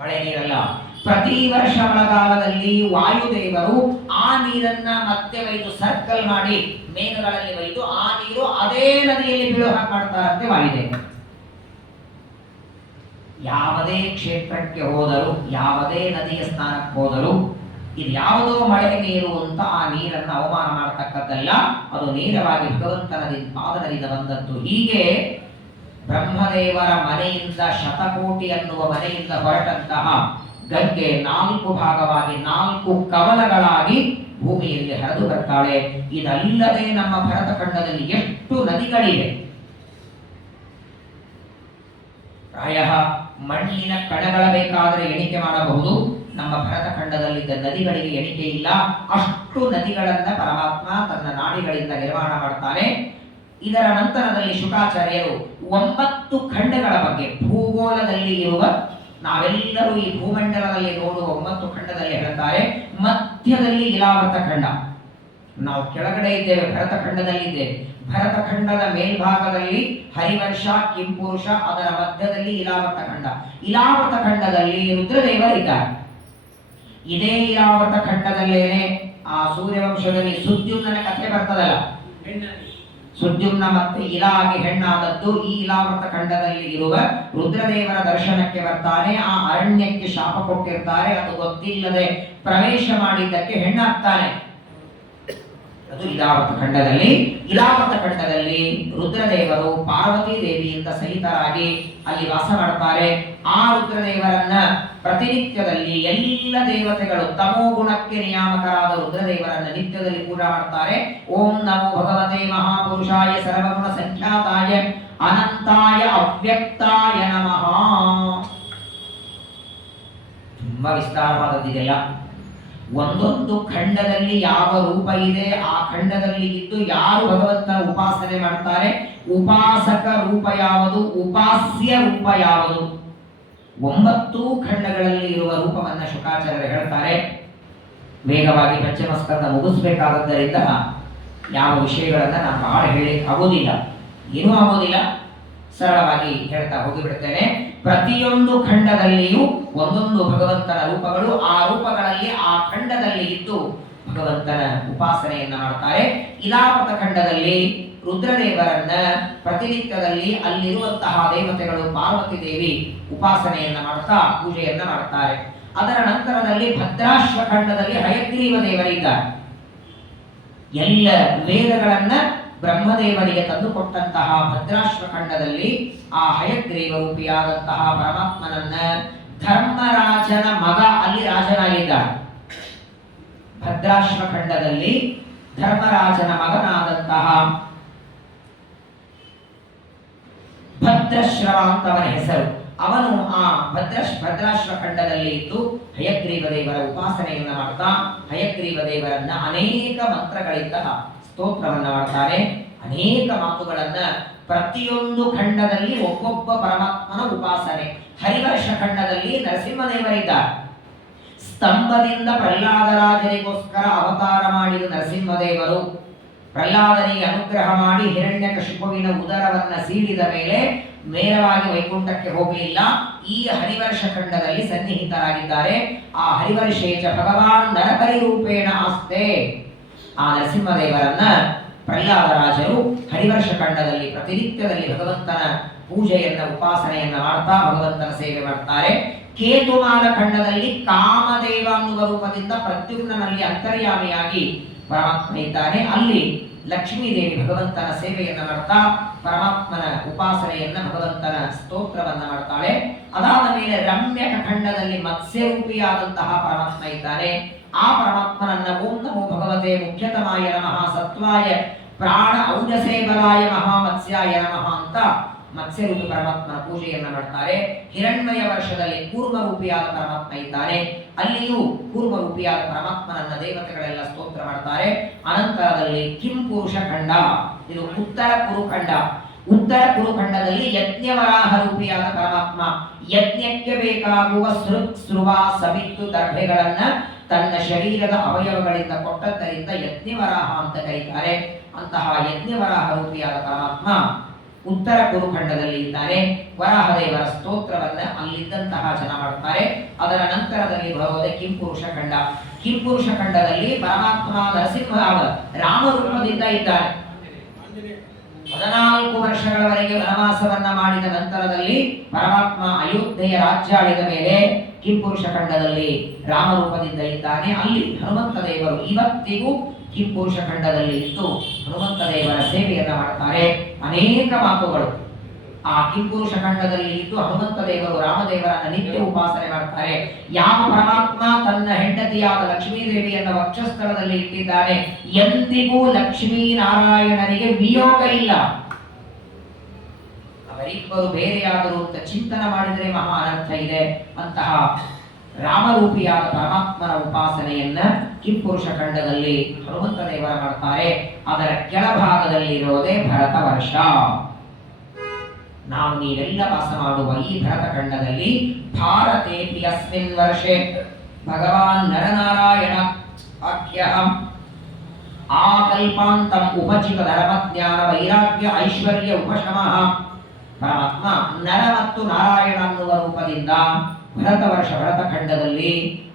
ಮಳೆ ನೀರಲ್ಲ. ಪ್ರತಿ ವರ್ಷ ಮಳೆಗಾಲದಲ್ಲಿ ವಾಯುದೇವರು ಆ ನೀರನ್ನ ಮತ್ತೆ ಒಯ್ದು ಸರ್ಕಲ್ ಮಾಡಿ ಮೇಘಗಳಲ್ಲಿ ಒಯ್ದು ಆ ನೀರು ಅದೇ ನದಿಯಲ್ಲಿ ಬೀಳೋ ಹಾಗೆ ಮಾಡ್ತಾರಂತೆ ವಾಯುದೇವರು. ಯಾವುದೇ ಕ್ಷೇತ್ರಕ್ಕೆ ಹೋದರೂ, ಯಾವುದೇ ನದಿಯ ಸ್ನಾನಕ್ಕೆ ಹೋದರೂ ಇದು ಯಾವುದೋ ಮಳೆ ನೀರು ಅಂತ ಆ ನೀರನ್ನು ಅವಮಾನ ಮಾಡತಕ್ಕದ್ದಲ್ಲ, ಅದು ನೇರವಾಗಿ ಭಗವಂತನ ಪಾದದಿಂದ ಬಂದದ್ದು. ಹೀಗೆ ಬ್ರಹ್ಮದೇವರ ಮನೆಯಿಂದ ಶತಕೋಟಿ ಅನ್ನುವ ಮನೆಯಿಂದ ಹೊರಟಂತಹ ಗಂಗೆ 4 ಭಾಗವಾಗಿ 4 ಕವಲಗಳಾಗಿ ಭೂಮಿಯಲ್ಲಿ ಹರಿದು ಬರ್ತಾಳೆ. ಇದಲ್ಲದೆ ನಮ್ಮ ಭರತಖಂಡದಲ್ಲಿ ಎಷ್ಟು ನದಿಗಳಿವೆ, ಪ್ರಾಯ ಮಣ್ಣಿನ ಕಣಗಳ ಬೇಕಾದರೆ ಎಣಿಕೆ ಮಾಡಬಹುದು. ನಮ್ಮ ಭರತಖಂಡದಲ್ಲಿದ್ದ ನದಿಗಳಿಗೆ ಎಣಿಕೆ ಇಲ್ಲ. ಅಷ್ಟು ನದಿಗಳನ್ನ ಪರಮಾತ್ಮ ತನ್ನ ನಾಡಿಗಳಿಂದ ನಿರ್ಮಾಣ ಮಾಡ್ತಾನೆ. ಇದರ ನಂತರದಲ್ಲಿ ಶುಕಾಚಾರ್ಯರು 9 ಖಂಡಗಳ ಬಗ್ಗೆ ಭೂಗೋಳದಲ್ಲಿ ಇರುವ, ನಾವೆಲ್ಲರೂ ಈ ಭೂಮಂಡಲದಲ್ಲಿ ನೋಡುವ 9 ಖಂಡದಲ್ಲಿ ಹೇಳ್ತಾರೆ. ಮಧ್ಯದಲ್ಲಿ ಇಲಾವೃತ ಖಂಡ, ನಾವು ಕೆಳಗಡೆ ಇದ್ದೇವೆ, ಭರತಖಂಡದಲ್ಲಿದ್ದೇವೆ. ಭರತಖಂಡದ ಮೇಲ್ಭಾಗದಲ್ಲಿ ಹರಿವರ್ಷ, ಕಿಂಪುರುಷ, ಅದರ ಮಧ್ಯದಲ್ಲಿ ಇಲಾವೃತ ಖಂಡ. ಇಲಾವೃತ ಖಂಡದಲ್ಲಿ ರುದ್ರದೇವರಿದ್ದಾರೆ. ಇದೇ ಇಲಾವೃತ ಖಂಡದಲ್ಲೇನೆ ಆ ಸೂರ್ಯವಂಶದಲ್ಲಿ ಸುದ್ಯುಮ್ನ ಕಥೆ ಬರ್ತದಲ್ಲ, ಸುದ್ಯುಮ್ನ ಮತ್ತೆ ಇಲಾಗಿ ಹೆಣ್ಣಾದದ್ದು. ಈ ಇಲಾವೃತ ಖಂಡದಲ್ಲಿ ಇರುವ ರುದ್ರದೇವರ ದರ್ಶನಕ್ಕೆ ಬರ್ತಾನೆ. ಆ ಅರಣ್ಯಕ್ಕೆ ಶಾಪ ಕೊಟ್ಟಿರ್ತಾರೆ, ಅದು ಗೊತ್ತಿಲ್ಲದೆ ಪ್ರವೇಶ ಮಾಡಿದ್ದಕ್ಕೆ ಹೆಣ್ಣಾಗ್ತಾನೆ. ಅದು ಇಲಾವೃತ ಖಂಡದಲ್ಲಿ. ಇಲಾವೃತ ಖಂಡದಲ್ಲಿ ರುದ್ರದೇವರು ಪಾರ್ವತಿ ದೇವಿಯಿಂದ ಸಹಿತರಾಗಿ ಅಲ್ಲಿ ವಾಸ ಮಾಡ್ತಾರೆ. ಆ ರುದ್ರದೇವರನ್ನ ಪ್ರತಿನಿತ್ಯದಲ್ಲಿ ಎಲ್ಲ ದೇವತೆಗಳು ತಮೋ ಗುಣಕ್ಕೆ ನಿಯಾಮಕರಾದ ರುದ್ರದೇವರನ್ನ ನಿತ್ಯದಲ್ಲಿ ಪೂಜಾ ಮಾಡ್ತಾರೆ. ಓಂ ನಮೋ ಭಗವತೆ ಮಹಾಪುರುಷಾಯ ಸರ್ವಗುಣ ಸಂಖ್ಯಾತಾಯ ಅನಂತಾಯ ಅವ್ಯಕ್ತಾಯ ನಮಃ. ತುಂಬಾ ವಿಸ್ತಾರವಾದದ್ದಿದೆಲ್ಲ. ಒಂದೊಂದು ಖಂಡದಲ್ಲಿ ಯಾವ ರೂಪ ಇದೆ, ಆ ಖಂಡದಲ್ಲಿ ಇದ್ದು ಯಾರು ಭಗವಂತನ ಉಪಾಸನೆ ಮಾಡ್ತಾರೆ, ಉಪಾಸಕ ರೂಪ ಯಾವುದು, ಉಪಾಸ್ಯ ರೂಪ ಯಾವುದು, 9 ಖಂಡಗಳಲ್ಲಿ ಇರುವ ರೂಪವನ್ನ ಶುಕಾಚಾರ್ಯರು ಹೇಳ್ತಾರೆ. ವೇಗವಾಗಿ ಪಂಚಮ ಸ್ಕಂದ ಮುಗಿಸ್ಬೇಕಾದದ್ದರಿಂದ ಯಾವ ವಿಷಯಗಳನ್ನ ನಾನು ಬಹಳ ಹೇಳಿ ಆಗೋದಿಲ್ಲ, ಏನೂ ಆಗೋದಿಲ್ಲ, ಸರಳವಾಗಿ ಹೇಳ್ತಾ ಹೋಗಿಬಿಡ್ತೇನೆ. ಪ್ರತಿಯೊಂದು ಖಂಡದಲ್ಲಿಯೂ ಒಂದೊಂದು ಭಗವಂತನ ರೂಪಗಳು, ಆ ರೂಪಗಳಲ್ಲಿ ಆ ಖಂಡದಲ್ಲಿ ಇದ್ದು ಭಗವಂತನ ಉಪಾಸನೆಯನ್ನ ಮಾಡ್ತಾರೆ. ಇಲಾವೃತ ಖಂಡದಲ್ಲಿ ರುದ್ರದೇವರನ್ನ ಪ್ರತಿನಿತ್ಯದಲ್ಲಿ ಅಲ್ಲಿರುವಂತಹ ದೇವತೆಗಳು ಪಾರ್ವತಿ ದೇವಿ ಉಪಾಸನೆಯನ್ನ ಮಾಡ್ತಾ ಪೂಜೆಯನ್ನ ಮಾಡ್ತಾರೆ. ಅದರ ನಂತರದಲ್ಲಿ ಭದ್ರಾಶ್ವ ಖಂಡದಲ್ಲಿ ಹಯಗ್ರೀವ ದೇವರಿದ್ದಾರೆ. ಎಲ್ಲ ವೇದಗಳನ್ನ ಬ್ರಹ್ಮದೇವರಿಗೆ ತಂದುಕೊಟ್ಟಂತಹ ಭದ್ರಾಶ್ವ ಖಂಡದಲ್ಲಿ ಆ ಹಯಗ್ರೀವ ರೂಪಿಯಾದಂತಹ ಪರಮಾತ್ಮನನ್ನ ಧರ್ಮರಾಜನ ಮಗ ಅಲ್ಲಿ ರಾಜನಾಗಿದ್ದಾನೆ. ಭದ್ರಾಶ್ವ ಖಂಡದಲ್ಲಿ ಧರ್ಮರಾಜನ ಮಗನಾದಂತಹ ಭದ್ರಶ್ರವ ಅಂತವನ ಹೆಸರು. ಅವನು ಆ ಭದ್ರಾಶ್ವ ಖಂಡದಲ್ಲಿ ಇದ್ದು ಹಯಗ್ರೀವ ದೇವರ ಉಪಾಸನೆಯನ್ನ ಮಾಡ್ತಾ ಹಯಗ್ರೀವ ದೇವರನ್ನ ಅನೇಕ ಮಂತ್ರಗಳಿಂದ ಸ್ತೋತ್ರವನ್ನ ಮಾಡ್ತಾರೆ. ಅನೇಕ ಮಾತುಗಳನ್ನ ಪ್ರತಿಯೊಂದು ಖಂಡದಲ್ಲಿ ಒಬ್ಬೊಬ್ಬ ಪರಮಾತ್ಮನ ಉಪಾಸನೆ. ಹರಿವರ್ಷ ಖಂಡದಲ್ಲಿ ನರಸಿಂಹದೇವರಿದ್ದಾರೆ. ಸ್ತಂಭದಿಂದ ಪ್ರಹ್ಲಾದರಾಜರಿಗೋಸ್ಕರ ಅವತಾರ ಮಾಡಿದ ನರಸಿಂಹದೇವರು ಪ್ರಹ್ಲಾದನಿಗೆ ಅನುಗ್ರಹ ಮಾಡಿ ಹಿರಣ್ಯಕಶಿಪುವಿನ ಉದರವನ್ನ ಸೀಳಿದ ಮೇಲೆ ನೇರವಾಗಿ ವೈಕುಂಠಕ್ಕೆ ಹೋಗಲಿಲ್ಲ. ಈ ಹರಿವರ್ಷ ಖಂಡದಲ್ಲಿ ಸನ್ನಿಹಿತರಾಗಿದ್ದಾರೆ. ಆ ಹರಿವರ್ಷೇಚ ಭಗವಾನ್ ನರಹರಿ ರೂಪೇಣ ಆಸ್ತೆ. ಆ ನರಸಿಂಹದೇವರನ್ನ ಪ್ರಹ್ಲಾದರಾಜರು ಹರಿವರ್ಷ ಖಂಡದಲ್ಲಿ ಪ್ರತಿನಿತ್ಯದಲ್ಲಿ ಭಗವಂತನ ಪೂಜೆಯನ್ನ ಉಪಾಸನೆಯನ್ನ ಮಾಡ್ತಾ ಭಗವಂತನ ಸೇವೆ ಮಾಡ್ತಾರೆ. ಕೇತುಮಾಲ ಖಂಡದಲ್ಲಿ ಕಾಮದೇವ ಅನ್ನುವ ರೂಪದಿಂದ ಪ್ರದ್ಯುಮ್ನಲ್ಲಿ ಅಂತರ್ಯಾಮಿಯಾಗಿ ಪರಮಾತ್ಮ ಇದ್ದಾನೆ. ಅಲ್ಲಿ ಲಕ್ಷ್ಮೀದೇವಿ ಭಗವಂತನ ಸೇವೆಯನ್ನ ಮಾಡ್ತಾ ಪರಮಾತ್ಮನ ಉಪಾಸನೆಯನ್ನ ಭಗವಂತನ ಸ್ತೋತ್ರವನ್ನ ಮಾಡ್ತಾಳೆ. ಅದಾದ ಮೇಲೆ ರಮ್ಯಕ ಖಂಡದಲ್ಲಿ ಮತ್ಸ್ಯರೂಪಿಯಾದಂತಹ ಪರಮಾತ್ಮ ಇದ್ದಾನೆ. ಆ ಪರಮಾತ್ಮನನ್ನ ಓಂ ನಮೋ ಭಗವತೆ ಮುಖ್ಯತಮಾಯ ನಮಃ ಸತ್ವಾಯ ಪ್ರಾಣ ಔಜಸೇಬಲಾಯ ಮಹಾಮತ್ಸ್ಯಾಯ ನಮಃ ಅಂತ ಮತ್ಸ್ಯರೂಪಿ ಪರಮಾತ್ಮನ ಪೂಜೆಯನ್ನ ಮಾಡ್ತಾರೆ. ಹಿರಣ್ಮಯ ವರ್ಷದಲ್ಲಿ ಕೂರ್ಮರೂಪಿಯಾದ ಪರಮಾತ್ಮ ಇದ್ದಾನೆ. ಅಲ್ಲಿಯೂ ಕೂರ್ಮರೂಪಿಯಾದ ಪರಮಾತ್ಮನನ್ನ ದೇವತೆಗಳೆಲ್ಲ ಸ್ತೋತ್ರ ಮಾಡ್ತಾರೆ. ಅನಂತರದಲ್ಲಿ ಕಿಂ ಪುರುಷ ಖಂಡ, ಇದು ಉತ್ತರ ಕುರುಖಂಡ. ಉತ್ತರ ಕುರುಖಂಡದಲ್ಲಿ ಯಜ್ಞವರಾಹ ರೂಪಿಯಾದ ಪರಮಾತ್ಮ ಯಜ್ಞಕ್ಕೆ ಬೇಕಾಗುವ ಸೃಕ್ ಸ್ರುವ ಸವಿತ್ತು ದರ್ಭೆಗಳನ್ನ ತನ್ನ ಶರೀರದ ಅವಯವಗಳಿಂದ ಕೊಟ್ಟದ್ದರಿಂದ ಯಜ್ಞವರಾಹ ಅಂತ ಕರೀತಾರೆ. ಅಂತಹ ಯಜ್ಞವರಾಹ ರೂಪಿಯಾದ ಪರಮಾತ್ಮ ಉತ್ತರ ಕುರುಖಂಡದಲ್ಲಿ ಇದ್ದಾರೆ. ವರಾಹದೇವರ ಸ್ತೋತ್ರವನ್ನ ಅಲ್ಲಿದ್ದಂತಹ ಜನ ಮಾಡ್ತಾರೆ. ಅದರ ನಂತರದಲ್ಲಿ ಬರೋದೆ ಕಿಂಪುರುಷ ಖಂಡ. ಕಿಂಪುರುಷ ಖಂಡದಲ್ಲಿ ಪರಮಾತ್ಮ ನರಸಿಂಹ ರಾಮರೂಪದಿಂದ ಇದ್ದಾರೆ. 14 ವರ್ಷಗಳವರೆಗೆ ವನವಾಸವನ್ನ ಮಾಡಿದ ನಂತರದಲ್ಲಿ ಪರಮಾತ್ಮ ಅಯೋಧ್ಯೆಯ ರಾಜ್ಯ ಆಳಿದ ಮೇಲೆ ಕಿಂಪುರುಷ ಖಂಡದಲ್ಲಿ ರಾಮರೂಪದಿಂದ ಇದ್ದಾನೆ. ಅಲ್ಲಿ ಹನುಮಂತ ದೇವರು ಇವತ್ತಿಗೂ ಕಿಂಪುರುಷ ಖಂಡದಲ್ಲಿ ಇದ್ದು ಹನುಮಂತ ದೇವರ ಸೇವೆಯನ್ನ ಮಾಡ್ತಾರೆ. ಅನೇಕ ಮಾತುಗಳು ಆ ಕಿಂಪುರುಷ ಖಂಡದಲ್ಲಿ ಇದ್ದು ಹನುಮಂತ ದೇವರು ರಾಮದೇವರನ್ನ ನಿತ್ಯ ಉಪಾಸನೆ ಮಾಡ್ತಾರೆ. ಯಾವ ಪರಮಾತ್ಮ ತನ್ನ ಹೆಂಡತಿಯಾದ ಲಕ್ಷ್ಮೀದೇವಿಯನ್ನ ವಕ್ಷಸ್ಥಳದಲ್ಲಿ ಇಟ್ಟಿದ್ದಾನೆ, ಎಂದಿಗೂ ಲಕ್ಷ್ಮೀ ನಾರಾಯಣನಿಗೆ ವಿಯೋಗ ಇಲ್ಲ. ಅವರಿಬ್ಬರು ಬೇರೆಯಾದರು ಅಂತ ಚಿಂತನೆ ಮಾಡಿದರೆ ಮಹಾ ಅನರ್ಥ ಇದೆ. ಅಂತಹ ರಾಮರೂಪಿಯಾದ ಪರಮಾತ್ಮನ ಉಪಾಸನೆಯನ್ನ ಕಿಂಪುರುಷ ಖಂಡದಲ್ಲಿ ಹನುಮಂತ ದೇವರ ಮಾಡ್ತಾರೆ. ಅದರ ಕೆಳಭಾಗದಲ್ಲಿರೋದೇ ಭರತ ವರ್ಷ. ನಾವು ನೀವೆಲ್ಲ ವಾಸ ಮಾಡುವ ಈ ಭರತ ಖಂಡದಲ್ಲಿ ಭಾರತೇಪಿ ಅಸ್ಮಿನ್ ವರ್ಷೆ ಭಗವಾನ್ ನರನಾರಾಯಣ ಆಖ್ಯಃ ಆಕಲ್ಪಾಂತಂ ಉಪಚಿತ ಧರ್ಮಜ್ಞಾನ ವೈರಾಗ್ಯ ಐಶ್ವರ್ಯ ಉಪಶಮಃ. ಪರಮಾತ್ಮ ನರ ಮತ್ತು ನಾರಾಯಣ ಅನ್ನುವ ರೂಪದಿಂದ ಭರತ ವರ್ಷ ಭರತ ಖಂಡದಲ್ಲಿ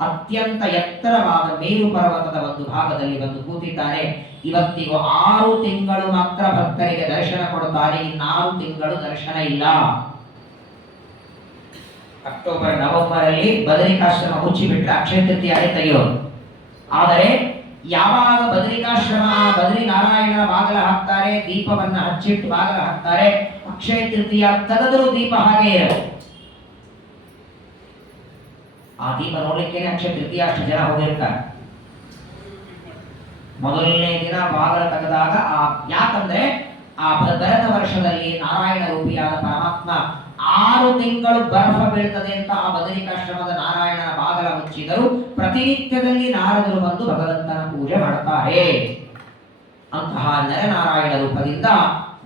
ಅತ್ಯಂತ ಎತ್ತರವಾದ ಮೇರು ಪರ್ವತದ ಒಂದು ಭಾಗದಲ್ಲಿ ಬಂದು ಕೂತಿದ್ದಾರೆ. ಇವತ್ತಿಗೂ 6 ತಿಂಗಳು ಮಾತ್ರ ಭಕ್ತರಿಗೆ ದರ್ಶನ ಕೊಡುತ್ತಾರೆ. ಇನ್ನಾರು ತಿಂಗಳು ದರ್ಶನ ಇಲ್ಲ. ಅಕ್ಟೋಬರ್ ನವೆಂಬರ್ ಅಲ್ಲಿ ಬದರಿಕಾಶ್ರಮ ಮುಚ್ಚಿಬಿಟ್ರೆ ಅಕ್ಷಯ ತೃತೀಯಕ್ಕೆ ತೆಗೆಯೋದು. ಆದರೆ ಯಾವಾಗ ಬದರಿಕಾಶ್ರಮ ಬದರಿ ನಾರಾಯಣನ ಬಾಗಲ ಹಾಕ್ತಾರೆ, ದೀಪವನ್ನ ಹಚ್ಚಿಟ್ಟು ಬಾಗಲ ಹಾಕ್ತಾರೆ, ಅಕ್ಷಯ ತೃತೀಯ ತೆಗೆದರೂ ದೀಪ ಹಾಗೆ ಇರುತ್ತೆ. ಆ ದೀಪ ನೋಡ್ಲಿಕ್ಕೇನೆ ಅಕ್ಷಯ ತೃತೀಯ ಅಷ್ಟು ಜನ ಹೋಗಿರ್ತಾರೆ. ಮೊದಲನೇ ದಿನ ಬಾಗಲ ತೆಗೆದಾಗ ಯಾಕಂದ್ರೆ ಆ ಭರತ ವರ್ಷದಲ್ಲಿ ನಾರಾಯಣ ರೂಪಿಯಾದ ಪರಮಾತ್ಮ 6 ತಿಂಗಳು ಬರ್ಫ ಬೀಳ್ತದೆ ಅಂತ ಆ ಬದರಿಕಾಶ್ರಮದ ನಾರಾಯಣನ ಬಾಗಲ ಮುಚ್ಚಿದರು. ಪ್ರತಿನಿತ್ಯದಲ್ಲಿ ನಾರದರು ಬಂದು ಭಗವಂತನ ಪೂಜೆ ಮಾಡ್ತಾರೆ. ಅಂತಹ ನರನಾರಾಯಣ ರೂಪದಿಂದ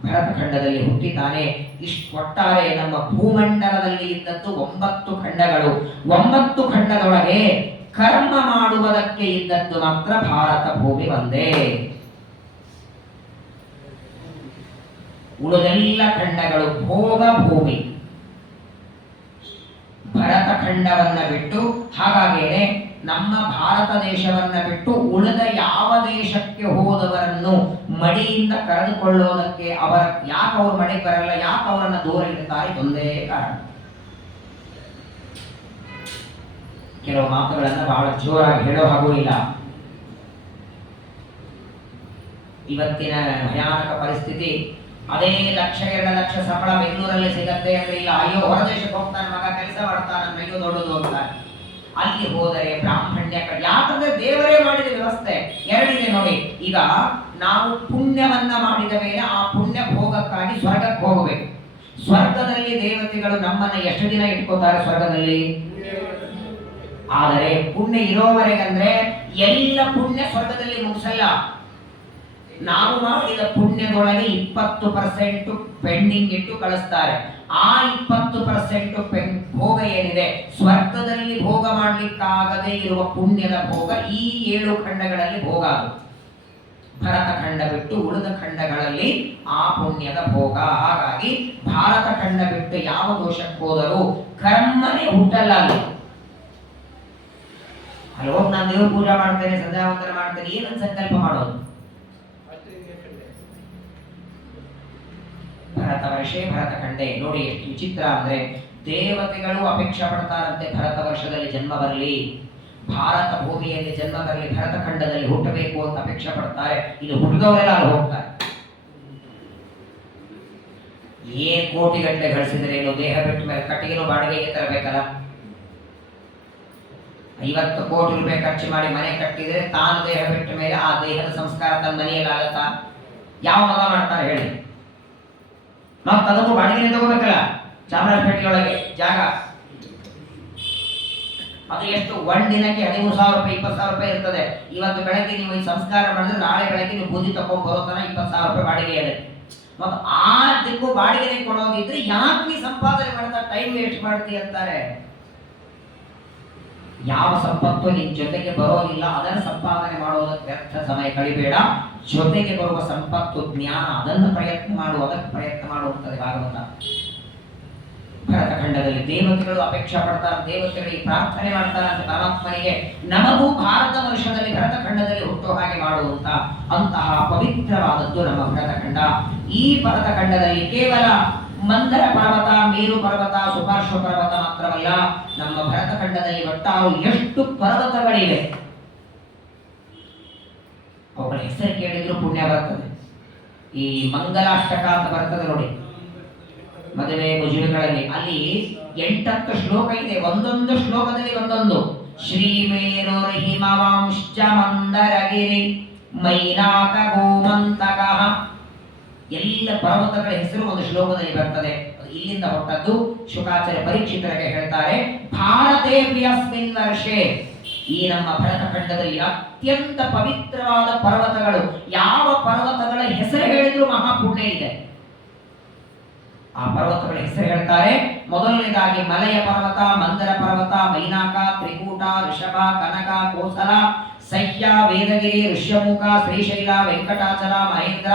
ಭರತ ಖಂಡದಲ್ಲಿ ಹುಟ್ಟಿದ್ದಾನೆ. ಇಷ್ಟು ಒಟ್ಟಾರೆ ನಮ್ಮ ಭೂಮಂಡಲದಲ್ಲಿ ಇದ್ದದ್ದು 9 ಖಂಡಗಳು. 9 ಖಂಡದೊಳಗೆ ಕರ್ಮ ಮಾಡುವುದಕ್ಕೆ ಇದ್ದದ್ದು ಮಾತ್ರ ಭಾರತ ಭೂಮಿ ಒಂದೇ. ಉಳಿದೆಲ್ಲ ಖಂಡಗಳು ಭೋಗ ಭೂಮಿ. ಭರತ ಖಂಡವನ್ನ ಬಿಟ್ಟು, ಹಾಗಾಗೇನೆ ನಮ್ಮ ಭಾರತ ದೇಶವನ್ನ ಬಿಟ್ಟು ಉಳಿದ ಯಾವ ದೇಶಕ್ಕೆ ಹೋದವರನ್ನು ಮಡಿಯಿಂದ ಕರೆದುಕೊಳ್ಳೋದಕ್ಕೆ ಯಾಕೆ ಅವ್ರ ಮಡಿಗೆ ಬರಲ್ಲ, ಯಾಕೆ ಅವರನ್ನ ದೂರ ಇಡ್ತಾರೆ? ಒಂದೇ ಕಾರಣ. ಕೆಲವು ಮಾತುಗಳನ್ನ ಬಹಳ ಜೋರಾಗಿ ಹೇಳೋ ಹಾಗೂ ಇಲ್ಲ. ಇವತ್ತಿನ ಭಯಾನಕ ಪರಿಸ್ಥಿತಿ, ಅದೇ 1,00,000 2 ಲಕ್ಷ ಸಂಬಳ ಬೆಂಗಳೂರಲ್ಲಿ ಸಿಗತ್ತೆ ಅಂದ್ರೆ ಇಲ್ಲ, ಅಯ್ಯೋ ಹೊರದೇಶಕ್ಕೆ ಹೋಗ್ತಾನೆ ಮಗ, ಕೆಲಸ ಮಾಡ್ತಾನೆ, ಅಯ್ಯೋ ದೊಡ್ಡದು ಅಂತಾರೆ. ಅಲ್ಲಿ ಹೋದರೆ ಬ್ರಾಹ್ಮಣ್ಯ ಕಡೆ, ಯಾಕಂದ್ರೆ ದೇವರೇ ಮಾಡಿದ ವ್ಯವಸ್ಥೆ. ಎರಡಿದೆ ನೋಡಿ. ಈಗ ನಾವು ಪುಣ್ಯವನ್ನ ಮಾಡಿದ ಮೇಲೆ ಆ ಪುಣ್ಯ ಭೋಗಕ್ಕಾಗಿ ಸ್ವರ್ಗಕ್ಕೆ ಹೋಗಬೇಕು. ಸ್ವರ್ಗದಲ್ಲಿ ದೇವತೆಗಳು ನಮ್ಮನ್ನ ಎಷ್ಟು ದಿನ ಇಟ್ಕೋತಾರೆ ಸ್ವರ್ಗದಲ್ಲಿ? ಆದರೆ ಪುಣ್ಯ ಇರೋವರೆಗಂದ್ರೆ ಎಲ್ಲ ಪುಣ್ಯ ಸ್ವರ್ಗದಲ್ಲಿ ಮುಗಿಸಲ್ಲ. ನಾವು ಮಾಡಿದ ಪುಣ್ಯದೊಳಗೆ 20% ಪೆಂಡಿಂಗ್ ಇಟ್ಟು ಕಳಿಸ್ತಾರೆ. ಆ 20% ಭೋಗ ಏನಿದೆ, ಸ್ವರ್ಗದಲ್ಲಿ ಭೋಗ ಮಾಡ್ಲಿಕ್ಕಾಗದೇ ಇರುವ ಪುಣ್ಯದ ಭೋಗ ಈ 7 ಖಂಡಗಳಲ್ಲಿ ಭೋಗ. ಭರತ ಖಂಡ ಬಿಟ್ಟು ಉಳಿದ ಖಂಡಗಳಲ್ಲಿ ಆ ಪುಣ್ಯದ ಭೋಗ. ಹಾಗಾಗಿ ಭಾರತ ಖಂಡ ಬಿಟ್ಟು ಯಾವ ದೋಷಕ್ಕೆ ಹೋದರೂ ಕರ್ಮನೇ ಹುಟ್ಟಲ್ಲ. ಅಲ್ಲಿ ಹೋಗಿ ನಾನು ದೇವ್ರ ಪೂಜೆ ಮಾಡ್ತೇನೆ, ಸಂಧ್ಯಾವಂದನ ಮಾಡ್ತೇನೆ, ಏನಂತ ಸಂಕಲ್ಪ ಮಾಡೋದು? ಭರತ ವರ್ಷೇ ಭರತ ಖಂಡೆ. ನೋಡಿ ಎಷ್ಟು ವಿಚಿತ್ರ ಅಂದ್ರೆ, ದೇವತೆಗಳು ಅಪೇಕ್ಷೆ ಪಡ್ತಾರಂತೆ ಭರತ ವರ್ಷದಲ್ಲಿ ಜನ್ಮ ಬರಲಿ. ಭಾರತ ಭೂಮಿಯಲ್ಲಿ ಜನ್ಮ ಬರಲಿ, ಭರತ ಖಂಡದಲ್ಲಿ ಹುಟ್ಟಬೇಕು ಅಂತ ಅಪೇಕ್ಷೆ ಪಡ್ತಾರೆ. ಇಲ್ಲಿ ಹುಟ್ಟಿದವರೆಲ್ಲ ಅಲ್ಲಿ ಹೋಗ್ತಾರೆ. ಏನ್ ಕೋಟಿಗಟ್ಟಲೆ ಗಳಿಸಿದ್ರೆ ಏನು, ದೇಹ ಬಿಟ್ಟ ಮೇಲೆ ಕಟ್ಟಿಗೆನೂ ಬಾಡಿಗೆಗೆ ತರಬೇಕಲ್ಲ. 50 ಕೋಟಿ ರೂಪಾಯಿ ಖರ್ಚು ಮಾಡಿ ಮನೆ ಕಟ್ಟಿದ್ರೆ ತಾನು ದೇಹ ಬಿಟ್ಟ ಮೇಲೆ ಆ ದೇಹದ ಸಂಸ್ಕಾರ ತನ್ನ ಮನೆಯಲ್ಲಿ ಆಗತ್ತಾ? ಯಾವ ಮಗ ಮಾಡ್ತಾರೆ ಹೇಳಿ? ನಾವು ಅದಕ್ಕೂ ಬಾಡಿಗೆ ತಗೋಬೇಕಲ್ಲ. ಚಾಮರಾಜಪೇಟೆಯೊಳಗೆ ಜಾಗ ಅದು ಎಷ್ಟು, ಒಂದ್ ದಿನಕ್ಕೆ 13,000 ರೂಪಾಯಿ 20,000 ರೂಪಾಯಿ ಇರ್ತದೆ. ಇವತ್ತು ಬೆಳಗ್ಗೆ ನೀವು ಈ ಸಂಸ್ಕಾರ ಮಾಡಿದ್ರೆ ನಾಳೆ ಬೆಳಗ್ಗೆ ನೀವು ಬೂದಿ ತಗೊಂಡ್ ಬರೋ ತನ 20,000 ರೂಪಾಯಿ ಬಾಡಿಗೆ ಇದೆ. ಮತ್ತು ಆ ದಿಕ್ಕು ಬಾಡಿಗೆ ಕೊಡೋದಿದ್ರೆ ಯಾಕೆ ನೀ ಸಂಪಾದನೆ ಮಾಡ್ತಾ ಟೈಮ್ ವೇಸ್ಟ್ ಮಾಡ್ತಿ ಅಂತಾರೆ. ಯಾವ ಸಂಪತ್ತು ನಿನ್ ಜೊತೆಗೆ ಬರೋದಿಲ್ಲ ಅದನ್ನು ಸಂಪಾದನೆ ಮಾಡೋದಕ್ಕೆ ವ್ಯರ್ಥ ಸಮಯ ಕಳಿಬೇಡ. ಜೊತೆಗೆ ಬರುವ ಸಂಪತ್ತು ಜ್ಞಾನ, ಅದನ್ನು ಪ್ರಯತ್ನ ಮಾಡುವುದಕ್ಕೆ ಪ್ರಯತ್ನ ಮಾಡುತ್ತದೆ ಭಾಗವತ. ಭರತ ಖಂಡದಲ್ಲಿ ದೇವತೆಗಳು ಅಪೇಕ್ಷೆ ಪಡ್ತಾರೆ, ದೇವತೆಗಳಿಗೆ ಪ್ರಾರ್ಥನೆ ಮಾಡ್ತಾರೆ ಅಂತ ಪರಮಾತ್ಮನಿಗೆ, ನಮಗೂ ಭಾರತ ವರ್ಷದಲ್ಲಿ ಭರತ ಖಂಡದಲ್ಲಿ ಹುಟ್ಟೋ ಹಾಗೆ ಮಾಡುವಂತ ಅಂತಹ ಪವಿತ್ರವಾದದ್ದು ನಮ್ಮ ಭರತ ಖಂಡ. ಈ ಭರತ ಖಂಡದಲ್ಲಿ ಕೇವಲ ಮಂದರ ಪರ್ವತ, ಮೇರು ಪರ್ವತ, ಸುಪಾರ್ಶ್ವ ಪರ್ವತ ಮಾತ್ರವಲ್ಲ, ನಮ್ಮ ಭರತ ಖಂಡದಲ್ಲಿ ಒಟ್ಟಾರು ಎಷ್ಟು ಪರ್ವತಗಳಿವೆ. ಅವುಗಳ ಹೆಸರು ಕೇಳಿದ್ರು ಪುಣ್ಯ ಬರ್ತದೆ. ಈ ಮಂಗಲಾಷ್ಟಕ ಅಂತ ಬರ್ತದೆ ನೋಡಿ, ಮದುವೆ ಮುಜುವೆಗಳಲ್ಲಿ, ಅಲ್ಲಿ 8-10 ಶ್ಲೋಕ ಇದೆ. ಒಂದೊಂದು ಶ್ಲೋಕದಲ್ಲಿ ಒಂದೊಂದು ಶ್ರೀಮೇರು ಹಿಮವಾಂಶ್ಚ ಮಂದರಗಿರಿ ಮೈನಾಕ ಗೋಮಂತಕ, ಎಲ್ಲ ಪರ್ವತಗಳ ಹೆಸರು ಒಂದು ಶ್ಲೋಕದಲ್ಲಿ ಬರ್ತದೆ. ಅದು ಇಲ್ಲಿಂದ ಹೊರಟದ್ದು. ಶುಕಾಚಾರ್ಯ ಪರೀಕ್ಷಿತರಿಗೆ ಹೇಳ್ತಾರೆ, ಭಾರತೇಭ್ಯಸ್ಮಿನ್ ವರ್ಷೆ, ಈ ನಮ್ಮ ಭರತ ಖಂಡದಲ್ಲಿ ಅತ್ಯಂತ ಪವಿತ್ರವಾದ ಪರ್ವತಗಳು, ಯಾವ ಪರ್ವತಗಳ ಹೆಸರು ಹೇಳಿದ್ರು ಮಹಾಪುಣ್ಯ ಇದೆ. ಆ ಪರ್ವತಗಳ ಹೆಸರು ಹೇಳ್ತಾರೆ. ಮೊದಲನೇದಾಗಿ ಮಲಯ ಪರ್ವತ, ಮಂದರ ಪರ್ವತ, ಮೈನಾಕ, ತ್ರಿಕೂಟ, ಋಷಭ, ಕನಕ, ಕೋಸಲ, ಸಹ್ಯ, ವೇದಗಿರಿ, ಋಷ್ಯಮುಖ, ಶ್ರೀಶೈಲ, ವೆಂಕಟಾಚಲ, ಮಹೇಂದ್ರ,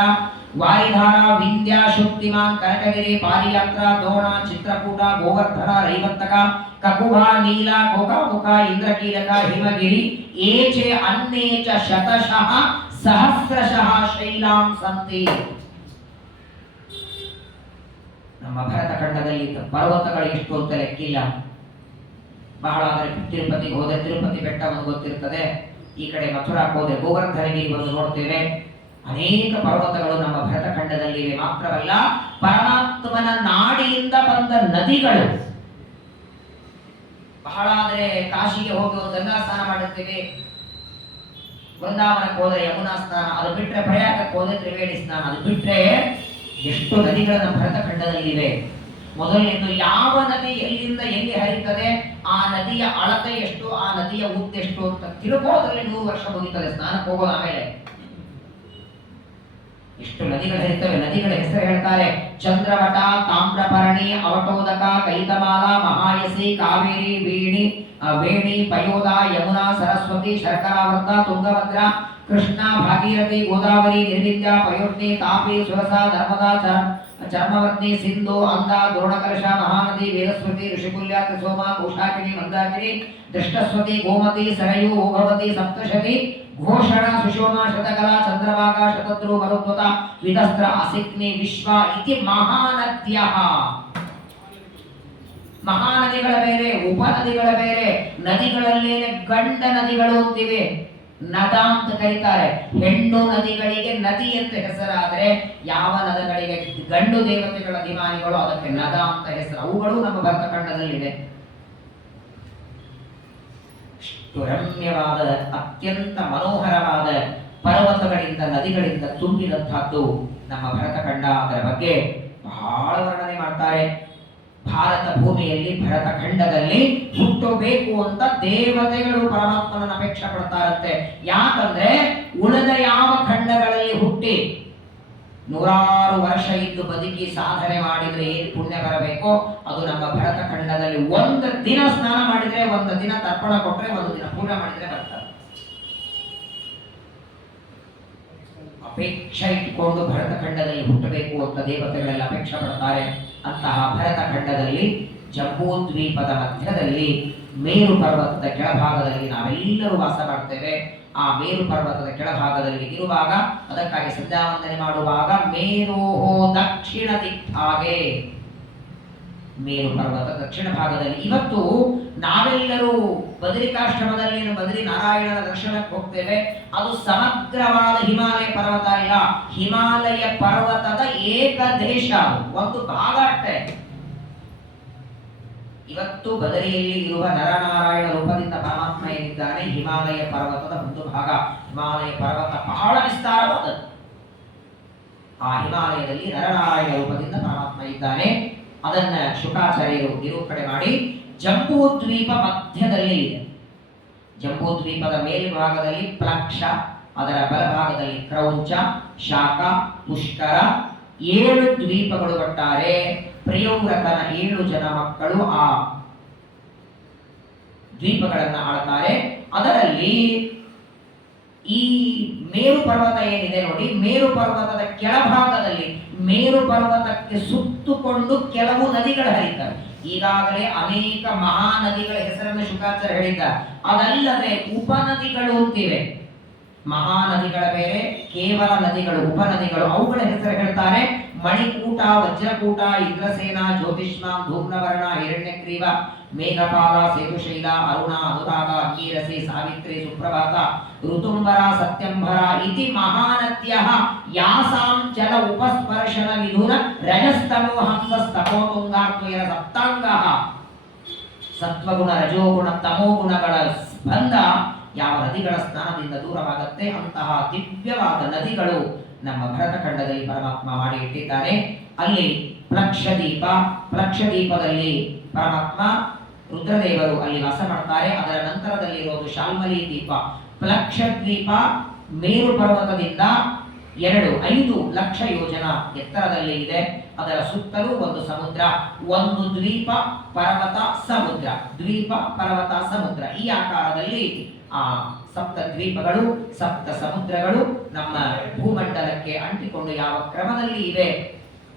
ವಾರಿಧಾರ, ವಿಂಧ್ಯ, ಶುಕ್ತಿಮಾನ್, ಕನಕಗಿರಿ, ಪಾರಿಯಾತ್ರ, ದೋಣ, ಚಿತ್ರಕೂಟ, ಗೋವರ್ಧನ, ರೈವತ್ತಕ, ಕಕುಭ, ನೀಲ, ಗೋಕಾಮುಖ, ಇಂದ್ರಕೀಲಕ, ಹಿಮಗಿರಿ, ಏಚೆ ಅನ್ನೇಚ ಶತಶಃ ಸಹಸ್ರಶಃ ಶೈಲಾಂ ಸಂತಿ. ನಮ್ಮ ಭರತ ಖಂಡದಲ್ಲಿ ಪರ್ವತಗಳು ಎಷ್ಟು ಅಂತ ಲೆಕ್ಕಿಲ್ಲ. ಬಹಳ ಅಂದರೆ ತಿರುಪತಿಗೆ ಹೋದ್ರೆ ತಿರುಪತಿ ಬೆಟ್ಟ ಒಂದು ಗೊತ್ತಿರ್ತದೆ, ಈ ಕಡೆ ಮಥುರಾಕ್ಕೆ ಹೋದ್ರೆ ಗೋವರ್ಧನಗಿರಿ ಒಂದು ನೋಡ್ತೇವೆ. ಅನೇಕ ಪರ್ವತಗಳು ನಮ್ಮ ಭರತ ಖಂಡದಲ್ಲಿವೆ. ಮಾತ್ರವಲ್ಲ, ಪರಮಾತ್ಮನ ನಾಡಿಯಿಂದ ಬಂದ ನದಿಗಳು ಬಹಳ. ಅಂದರೆ ಕಾಶಿಗೆ ಹೋಗಿ ಒಂದು ಗಂಗಾ ಸ್ನಾನ ಮಾಡುತ್ತೇವೆ, ವೃಂದಾವನಕ್ಕೆ ಹೋದ್ರೆ ಯಮುನಾ ಸ್ನಾನ, ಅದು ಬಿಟ್ರೆ ಪ್ರಯಾಗಕ್ಕೆ ಹೋದ್ರೆ ತ್ರಿವೇಣಿ ಸ್ನಾನ, ಅದು ಬಿಟ್ರೆ ಎಷ್ಟು ನದಿಗಳು ನಮ್ಮ ಭರತ ಖಂಡದಲ್ಲಿವೆ. ಮೊದಲನೇದು, ಯಾವ ನದಿ ಎಲ್ಲಿಂದ ಎಲ್ಲಿ ಹರಿಯುತ್ತದೆ, ಆ ನದಿಯ ಅಳತೆ ಎಷ್ಟು, ಆ ನದಿಯ ಉದ್ದ ಎಷ್ಟು ಅಂತ ತಿಳ್ಕೋದ್ರಲ್ಲಿ 100 ವರ್ಷ ಮುಗಿತದೆ ಸ್ನಾನಕ್ಕೆ ಹೋಗೋದು. ಆಮೇಲೆ ಎಷ್ಟು ನದಿಗಳು ಹರಿತವೆ. ನದಿಗಳ ಹೆಸರು ಹೇಳ್ತಾರೆ, ಚಂದ್ರವಟ, ತಾಮ್ರಪರ್ಣಿ, ಅವಟೋದಕ, ಕೈತಮಾಲ, ಮಹಾಯಸಿ, ಕಾವೇರಿ, ವೇಣಿ, ಪಯೋದ, ಯಮುನಾ, ಸರಸ್ವತಿ, ಶರ್ಕರಾವರ್ತ, ತುಂಗಭದ್ರ, ಕೃಷ್ಣ, ಭಾಗೀರಥಿ, ಗೋದಾವರಿ, ನಿರ್ವಿದ್ಯ, ಪಯೋಷ್ಣಿ, ತಾಪಿ, ಸುರಸಾ, ನರ್ಮದಾ, ಚರ್ಮವರ್ಣಿ, ಸಿಂಧು, ಅಂಗ, ದ್ರೋಣಕಲಶ, ಮಹಾನದಿ, ವೇದಸ್ವತಿ, ಋಷಿಕುಲ್ಯ, ತ್ರಿಸೋಮ, ಕೋಶಾಕಿನಿ, ಮಂದಾಕಿನಿ, ದೃಷ್ಟಸ್ವತಿ, ಗೋಮತಿ, ಸರಯು, ಓಘವತಿ, ಸಪ್ತಶತಿ, ಘೋಷಣ, ಸುಷೋಮ, ಶತಕಲಾ, ಚಂದ್ರಭಾಗ, ಶತದ್ರು, ಮರುದ್ವತ, ವಿದಸ್ತ್ರ, ಅಸಿಕ್ನಿ, ವಿಶ್ವ ಇತಿ ಮಹಾನದ್ಯ. ಮಹಾನದಿಗಳ ಬೇರೆ, ಉಪನದಿಗಳ ಬೇರೆ. ನದಿಗಳಲ್ಲೇನೆ ಗಂಡ ನದಿಗಳು ಅಂತಿವೆ, ನದ ಅಂತ ಕರೀತಾರೆ. ಹೆಣ್ಣು ನದಿಗಳಿಗೆ ನದಿ ಅಂತ ಹೆಸರಾದರೆ, ಯಾವ ನದಿಗಳಿಗೆ ಗಂಡು ದೇವತೆಗಳ ಅಭಿಮಾನಿಗಳು ಅದಕ್ಕೆ ನದ ಅಂತ ಹೆಸರು. ಅವುಗಳು ನಮ್ಮ ಭರತ ಖಂಡದಲ್ಲಿದೆ. ರಮ್ಯವಾದ, ಅತ್ಯಂತ ಮನೋಹರವಾದ ಪರ್ವತಗಳಿಂದ, ನದಿಗಳಿಂದ ತುಂಬಿದಂತಹದ್ದು ನಮ್ಮ ಭರತ ಖಂಡ. ಅದರ ಬಗ್ಗೆ ಬಹಳ ವರ್ಣನೆ ಮಾಡ್ತಾರೆ. ಭಾರತ ಭೂಮಿಯಲ್ಲಿ, ಭರತ ಖಂಡದಲ್ಲಿ ಹುಟ್ಟಬೇಕು ಅಂತ ದೇವತೆಗಳು ಪರಮಾತ್ಮನ ಅಪೇಕ್ಷೆ ಪಡ್ತಾರಂತೆ. ಯಾಕಂದ್ರೆ ಉಳಿದ ಯಾವ ಖಂಡಗಳಲ್ಲಿ ಹುಟ್ಟಿ 100 ವರ್ಷ ಇದ್ದು ಬದುಕಿ ಸಾಧನೆ ಮಾಡಿದ್ರೆ ಏನು ಪುಣ್ಯ ಬರಬೇಕೋ ಅದು ನಮ್ಮ ಭರತ ಖಂಡದಲ್ಲಿ ಒಂದು ದಿನ ಸ್ನಾನ ಮಾಡಿದ್ರೆ, ಒಂದು ದಿನ ತರ್ಪಣ ಕೊಟ್ರೆ, ಒಂದು ದಿನ ಪೂಜೆ ಮಾಡಿದ್ರೆ ಬರ್ತಾರೆ. ಅಪೇಕ್ಷೆ ಇಟ್ಕೊಂಡು ಭರತ ಖಂಡದಲ್ಲಿ ಹುಟ್ಟಬೇಕು ಅಂತ ದೇವತೆಗಳೆಲ್ಲ ಅಪೇಕ್ಷೆ ಪಡ್ತಾರೆ. ಅಂತಹ ಭರತ ಖಂಡದಲ್ಲಿ ಜಂಬೂ ದ್ವೀಪದ ಮಧ್ಯದಲ್ಲಿ ಮೇರು ಪರ್ವತದ ಕೆಳಭಾಗದಲ್ಲಿ ನಾವೆಲ್ಲರೂ ವಾಸ ಮಾಡ್ತೇವೆ. ಆ ಮೇರು ಪರ್ವತದ ಕೆಳಭಾಗದಲ್ಲಿ ಇರುವಾಗ, ಅದಕ್ಕಾಗಿ ಸಂಧ್ಯಾವಂದನೆ ಮಾಡುವಾಗ ಮೇರೋಹೋ ದಕ್ಷಿಣ ದಿಕ್ಕಾಗೆ, ಮೇರು ಪರ್ವತ ದಕ್ಷಿಣ ಭಾಗದಲ್ಲಿ. ಇವತ್ತು ನಾವೆಲ್ಲರೂ ಬದರಿಕಾಶ್ರಮದಲ್ಲಿ ಬದರಿ ನಾರಾಯಣನ ದರ್ಶನಕ್ಕೆ ಹೋಗ್ತೇವೆ. ಅದು ಸಮಗ್ರವಾದ ಹಿಮಾಲಯ ಪರ್ವತ ಇಲ್ಲ, ಹಿಮಾಲಯ ಪರ್ವತದ ಏಕ ದೇಶ, ಒಂದು ಭಾಗ ಅಷ್ಟೇ. ಇವತ್ತು ಬದರಿಯಲ್ಲಿ ಇರುವ ನರನಾರಾಯಣ ರೂಪದಿಂದ ಪರಮಾತ್ಮ ಏನಿದ್ದಾನೆ ಹಿಮಾಲಯ ಪರ್ವತದ ಒಂದು ಭಾಗ. ಹಿಮಾಲಯ ಪರ್ವತ ಬಹಳ ವಿಸ್ತಾರವಾದದ್ದು. ಆ ಹಿಮಾಲಯದಲ್ಲಿ ನರನಾರಾಯಣ ರೂಪದಿಂದ ಪರಮಾತ್ಮ ಇದ್ದಾನೆ. ಅದನ್ನ ಶುಕಾಚಾರ್ಯರು ನಿರೂಪಣೆ ಮಾಡಿ ಜಂಬೂ ದ್ವೀಪ ಮಧ್ಯದಲ್ಲಿ ಇದೆ. ಜಂಬೂ ದ್ವೀಪದ ಮೇಲ್ಭಾಗದಲ್ಲಿ ಪ್ಲಕ್ಷ, ಅದರ ಬಲಭಾಗದಲ್ಲಿ ಕ್ರೌಂಚ, ಶಾಖ, ಪುಷ್ಕರ, 7 ದ್ವೀಪಗಳು ಒಟ್ಟಾರೆ. ಪ್ರಿಯವ್ರತನ 7 ಜನ ಮಕ್ಕಳು ಆ ದ್ವೀಪಗಳನ್ನು ಆಳ್ತಾರೆ. ಅದರಲ್ಲಿ ಈ ಮೇರು ಪರ್ವತ ಏನಿದೆ ನೋಡಿ, ಮೇರು ಪರ್ವತದ ಕೆಳಭಾಗದಲ್ಲಿ ಮೇರು ಪರ್ವತಕ್ಕೆ ಸುತ್ತುಕೊಂಡು ಕೆಲವು ನದಿಗಳು ಹರಿತವೆ. ಈಗಾಗಲೇ ಅನೇಕ ಮಹಾನದಿಗಳ ಹೆಸರನ್ನು ಶುಕಾಚಾರ್ಯ ಹೇಳಿದ್ದಾರೆ. ಅದಲ್ಲದೆ ಉಪನದಿಗಳು ಅಂತಿವೆ. ಮಹಾನದಿಗಳ ಬೇರೆ, ಕೇವಲ ನದಿಗಳು, ಉಪನದಿಗಳು, ಅವುಗಳ ಹೆಸರು ಹೇಳ್ತಾರೆ. ಮಣಿಕೂಟ, ವಜ್ರಕೂಟ, ಇಂದ್ರಸೇನ, ಜ್ಯೋತಿಷ್ಮ, ಧೂಮ್ರವರ್ಣ, ಹಿರಣ್ಯಗ್ರೀವ, ಮೇಘಪಾಲ, ಸೇತುಶೈಲ, ಅರುಣ, ಅನುರಾಗ, ಅಂಗೀರಸಿ, ಸಾವಿತ್ರಿ, ಸುಪ್ರಭಾತ, ಋತುಂಬರ, ಸತ್ಯಂಬರ ಇತಿ ಮಹಾನದ್ಯಃ ಯಾಸಾಂ ಜಲ ಉಪಸ್ಪರ್ಶನ ವಿಧುನ ರಜಸ್ತಮೋ ಹಂಸಸ್ತಮೋತುಂಗಾತ್ಮಯರ ಸಪ್ತಾಂಗಃ. ಸತ್ವಗುಣ, ರಜೋಗುಣ, ತಮೋಗುಣಗಳ ಸ್ಪಂದ ಯಾವ ನದಿಗಳ ಸ್ನಾನದಿಂದ ದೂರವಾಗುತ್ತೆ ಅಂತಹ ದಿವ್ಯವಾದ ನದಿಗಳು ನಮ್ಮ ಭರತಖಂಡದಲ್ಲಿ ಪರಮಾತ್ಮ ಮಾಡಿ ಇಟ್ಟಿದ್ದಾನೆ. ಅಲ್ಲಿ ಪ್ಲಕ್ಷದೀಪ, ಪ್ಲಕ್ಷದೀಪದಲ್ಲಿ ಪರಮಾತ್ಮ ರುದ್ರದೇವರು ಅಲ್ಲಿ ವಾಸ ಮಾಡ್ತಾರೆ. ಅದರ ನಂತರದಲ್ಲಿ ಇರೋದು ಶಾಲ್ಮಲಿ ದೀಪ. ಪ್ಲಕ್ಷದ್ವೀಪ ಮೇರು ಪರ್ವತದಿಂದ 5 ಲಕ್ಷ ಯೋಜನ ಎತ್ತರದಲ್ಲಿ ಇದೆ. ಅದರ ಸುತ್ತಲೂ ಒಂದು ಸಮುದ್ರ, ಒಂದು ದ್ವೀಪ, ಪರ್ವತ, ಸಮುದ್ರ, ದ್ವೀಪ, ಪರ್ವತ, ಸಮುದ್ರ, ಈ ಆಕಾರದಲ್ಲಿ ಆ ಸಪ್ತ ದ್ವೀಪಗಳು, ಸಪ್ತ ಸಮುದ್ರಗಳು ನಮ್ಮ ಭೂಮಂಡಲಕ್ಕೆ ಅಂಟಿಕೊಂಡು ಯಾವ ಕ್ರಮದಲ್ಲಿ ಇವೆ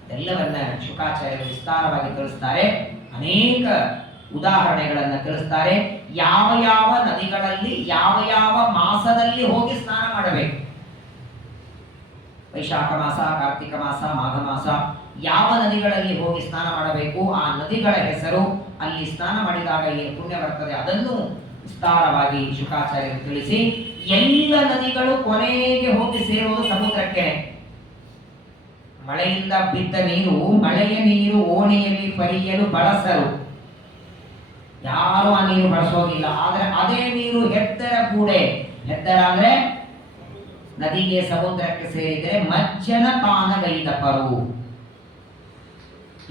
ಅದೆಲ್ಲವನ್ನ ಶುಕಾಚಾರ್ಯರು ವಿಸ್ತಾರವಾಗಿ ತಿಳಿಸ್ತಾರೆ. ಅನೇಕ ಉದಾಹರಣೆಗಳನ್ನು ತಿಳಿಸ್ತಾರೆ. ಯಾವ ಯಾವ ನದಿಗಳಲ್ಲಿ ಯಾವ ಯಾವ ಮಾಸದಲ್ಲಿ ಹೋಗಿ ಸ್ನಾನ ಮಾಡಬೇಕು. ವೈಶಾಖ ಮಾಸ, ಕಾರ್ತಿಕ ಮಾಸ, ಮಾಘ ಮಾಸ, ಯಾವ ನದಿಗಳಲ್ಲಿ ಹೋಗಿ ಸ್ನಾನ ಮಾಡಬೇಕು, ಆ ನದಿಗಳ ಹೆಸರು, ಅಲ್ಲಿ ಸ್ನಾನ ಮಾಡಿದಾಗ ಏನು ಪುಣ್ಯ ಬರ್ತದೆ, ಅದನ್ನು ವಿಸ್ತಾರವಾಗಿ ಶುಕಾಚಾರ್ಯರು ತಿಳಿಸಿ ಎಲ್ಲ ನದಿಗಳು ಕೊನೆಗೆ ಹೋಗಿ ಸೇರುವುದು ಸಮುದ್ರಕ್ಕೆ. ಮಳೆಯಿಂದ ಬಿದ್ದ ನೀರು, ಮಳೆಯ ನೀರು ಓಣಿಯಲ್ಲಿ ಪರಿಯಲು ಬಳಸರು, ಯಾರು ಆ ನೀರು ಬಳಸೋದಿಲ್ಲ. ಆದ್ರೆ ಅದೇ ನೀರು ಹೆದ್ದರ ಕೂಡೆ, ಹೆದ್ದರ ಅಂದ್ರೆ ನದಿಗೆ ಸಮುದ್ರಕ್ಕೆ ಸೇರಿದರೆ ಮಜ್ಜನ ಪಾನಗೈದಪರು.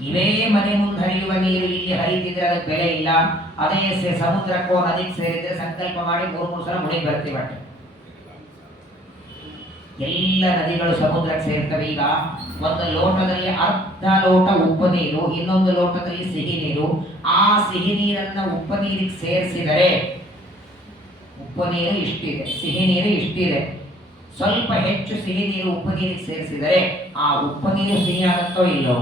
ಇವೇ ಮನೆ ಮುಂದೆ ಹರಿಯುವ ನೀರು ಇಲ್ಲಿ ಹರಿತಿದ್ರೆ ಅದಕ್ಕೆ ಬೆಲೆ ಇಲ್ಲ. ಅದೇ ಸಮುದ್ರಕ್ಕೋ ನದಿಗೆ ಸೇರಿದ್ರೆ ಸಂಕಲ್ಪ ಮಾಡಿ 3 ಸಲ ಮುಳುಗಿ ಬರ್ತೀವಿ. ಎಲ್ಲ ನದಿಗಳು ಸಮುದ್ರಕ್ಕೆ ಸೇರ್ತವೆ. ಈಗ ಒಂದು ಲೋಟದಲ್ಲಿ ಅರ್ಧ ಲೋಟ ಉಪ್ಪು ನೀರು, ಇನ್ನೊಂದು ಲೋಟದಲ್ಲಿ ಸಿಹಿ ನೀರು. ಆ ಸಿಹಿ ನೀರನ್ನ ಉಪ್ಪು ನೀರಿಗೆ ಸೇರಿಸಿದರೆ ಉಪ್ಪು ನೀರು ಇಷ್ಟಿದೆ, ಸಿಹಿ ನೀರು ಇಷ್ಟಿದೆ. ಸ್ವಲ್ಪ ಹೆಚ್ಚು ಸಿಹಿ ನೀರು ಉಪ್ಪು ನೀರಿಗೆ ಸೇರಿಸಿದರೆ ಆ ಉಪ್ಪು ನೀರು ಸಿಹಿ ಆಗುತ್ತೋ ಇಲ್ಲೋ?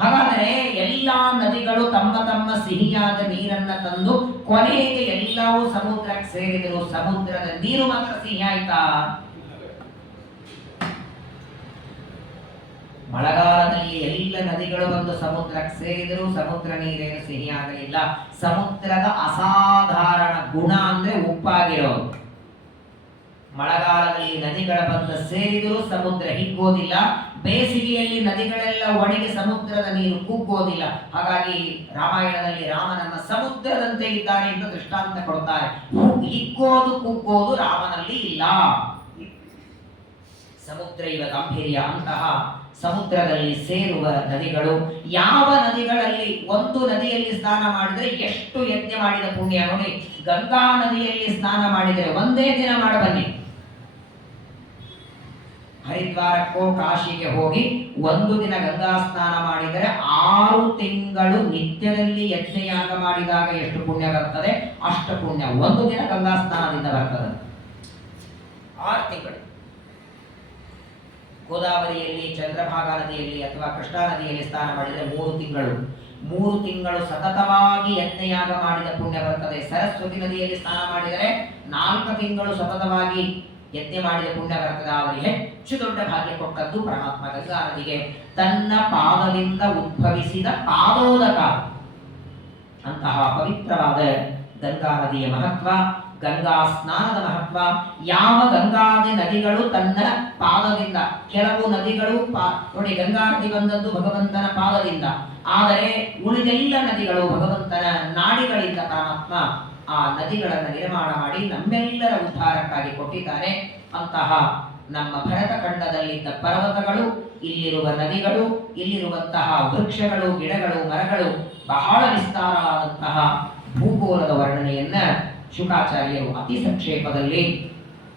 ಹಾಗಾದರೆ ಎಲ್ಲಾ ನದಿಗಳು ತಮ್ಮ ತಮ್ಮ ಸಿಹಿಯಾದ ನೀರನ್ನ ತಂದು ಕೊನೆಗೆ ಎಲ್ಲವೂ ಸಮುದ್ರಕ್ಕೆ ಸೇರಿದರು. ಸಮುದ್ರದ ನೀರು ಮಾತ್ರ ಸಿಹಿ ಆಯ್ತಾ? ಮಳೆಗಾಲದಲ್ಲಿ ಎಲ್ಲ ನದಿಗಳು ಬಂದು ಸಮುದ್ರಕ್ಕೆ ಸೇರಿದರು, ಸಮುದ್ರ ನೀರೇನು ಸಿಹಿ ಆಗಲಿಲ್ಲ. ಸಮುದ್ರದ ಅಸಾಧಾರಣ ಗುಣ ಅಂದ್ರೆ ಉಪ್ಪಾಗಿರೋದು. ಮಳೆಗಾಲದಲ್ಲಿ ನದಿಗಳ ಬಂದು ಸೇರಿದರೂ ಸಮುದ್ರ ಹಿಗ್ಗೋದಿಲ್ಲ, ಬೇಸಿಗೆಯಲ್ಲಿ ನದಿಗಳೆಲ್ಲ ಒಣಗಿ ಸಮುದ್ರದ ನೀರು ಕುಗ್ಗೋದಿಲ್ಲ. ಹಾಗಾಗಿ ರಾಮಾಯಣದಲ್ಲಿ ರಾಮನನ್ನ ಸಮುದ್ರದಂತೆ ಇದ್ದಾನೆ ಅಂತ ದೃಷ್ಟಾಂತ ಕೊಡ್ತಾರೆ. ಹಿಗ್ಗೋದು ಕುಗ್ಗೋದು ರಾಮನಲ್ಲಿ ಇಲ್ಲ. ಸಮುದ್ರ ಇವ ಗಾಂಭೀರ್ಯ. ಅಂತಹ ಸಮುದ್ರದಲ್ಲಿ ಸೇರುವ ನದಿಗಳು, ಯಾವ ನದಿಗಳಲ್ಲಿ ಒಂದು ನದಿಯಲ್ಲಿ ಸ್ನಾನ ಮಾಡಿದರೆ ಎಷ್ಟು ಯಜ್ಞ ಮಾಡಿದ ಪುಣ್ಯ ನೋಡಿ. ಗಂಗಾ ನದಿಯಲ್ಲಿ ಸ್ನಾನ ಮಾಡಿದರೆ ಒಂದೇ ದಿನ ಮಾಡಬನ್ನಿ. ಹರಿದ್ವಾರಕ್ಕೋ ಕಾಶಿಗೆ ಹೋಗಿ ಒಂದು ದಿನ ಗಂಗಾ ಸ್ನಾನ ಮಾಡಿದರೆ 6 ತಿಂಗಳು ನಿತ್ಯದಲ್ಲಿ ಯಜ್ಞಯಾಗ ಮಾಡಿದಾಗ ಎಷ್ಟು ಪುಣ್ಯ ಬರ್ತದೆ ಅಷ್ಟು ಪುಣ್ಯ ಒಂದು ದಿನ ಗಂಗಾ ಸ್ನಾನದಿಂದ ಬರ್ತದೆ. 6 ತಿಂಗಳು. ಗೋದಾವರಿಯಲ್ಲಿ, ಚಂದ್ರಭಾಗಾ ನದಿಯಲ್ಲಿ ಅಥವಾ ಕೃಷ್ಣಾ ನದಿಯಲ್ಲಿ ಸ್ನಾನ ಮಾಡಿದರೆ 3 ತಿಂಗಳು. 3 ತಿಂಗಳು ಸತತವಾಗಿ ಯಜ್ಞಯಾಗ ಮಾಡಿದ ಪುಣ್ಯ ಬರ್ತದೆ. ಸರಸ್ವತಿ ನದಿಯಲ್ಲಿ ಸ್ನಾನ ಮಾಡಿದರೆ 4 ತಿಂಗಳು ಸತತವಾಗಿ ಯಜ್ಞ ಮಾಡಿದ ಪುಣ್ಯ ಬರ್ತದೆ. ಆದರೆ ಹೆಚ್ಚು ದೊಡ್ಡ ಭಾಗ್ಯ ಕೊಟ್ಟದ್ದು ಪರಮಾತ್ಮ ಗಂಗಾ ನದಿಗೆ. ತನ್ನ ಪಾದದಿಂದ ಉದ್ಭವಿಸಿದ ಪಾದೋದಕ ಅಂತಹ ಪವಿತ್ರವಾದ ಗಂಗಾ ನದಿಯ ಮಹತ್ವ, ಗಂಗಾ ಸ್ನಾನದ ಮಹತ್ವ. ಯಾವ ಗಂಗಾದಿ ನದಿಗಳು ತನ್ನ ಪಾದದಿಂದ, ಕೆಲವು ನದಿಗಳು ನೋಡಿ ಗಂಗಾ ನದಿ ಬಂದದ್ದು ಭಗವಂತನ ಪಾದದಿಂದ, ಆದರೆ ಉಳಿದೆಲ್ಲ ನದಿಗಳು ಭಗವಂತನ ನಾಡಿಗಳಿಂದ ಪರಮಾತ್ಮ ಆ ನದಿಗಳನ್ನು ನಿರ್ಮಾಣ ಮಾಡಿ ನಮ್ಮೆಲ್ಲರ ಉದ್ಧಾರಕ್ಕಾಗಿ ಕೊಟ್ಟಿದ್ದಾನೆ. ಅಂತಹ ನಮ್ಮ ಭರತ ಖಂಡದಲ್ಲಿದ್ದ ಪರ್ವತಗಳು, ಇಲ್ಲಿರುವ ನದಿಗಳು, ಇಲ್ಲಿರುವಂತಹ ವೃಕ್ಷಗಳು, ಗಿಡಗಳು, ಮರಗಳು, ಬಹಳ ವಿಸ್ತಾರವಾದಂತಹ ಭೂಗೋಳದ ವರ್ಣನೆಯನ್ನ ಶುಕಾಚಾರ್ಯರು ಅತಿ ಸಂಕ್ಷೇಪದಲ್ಲಿ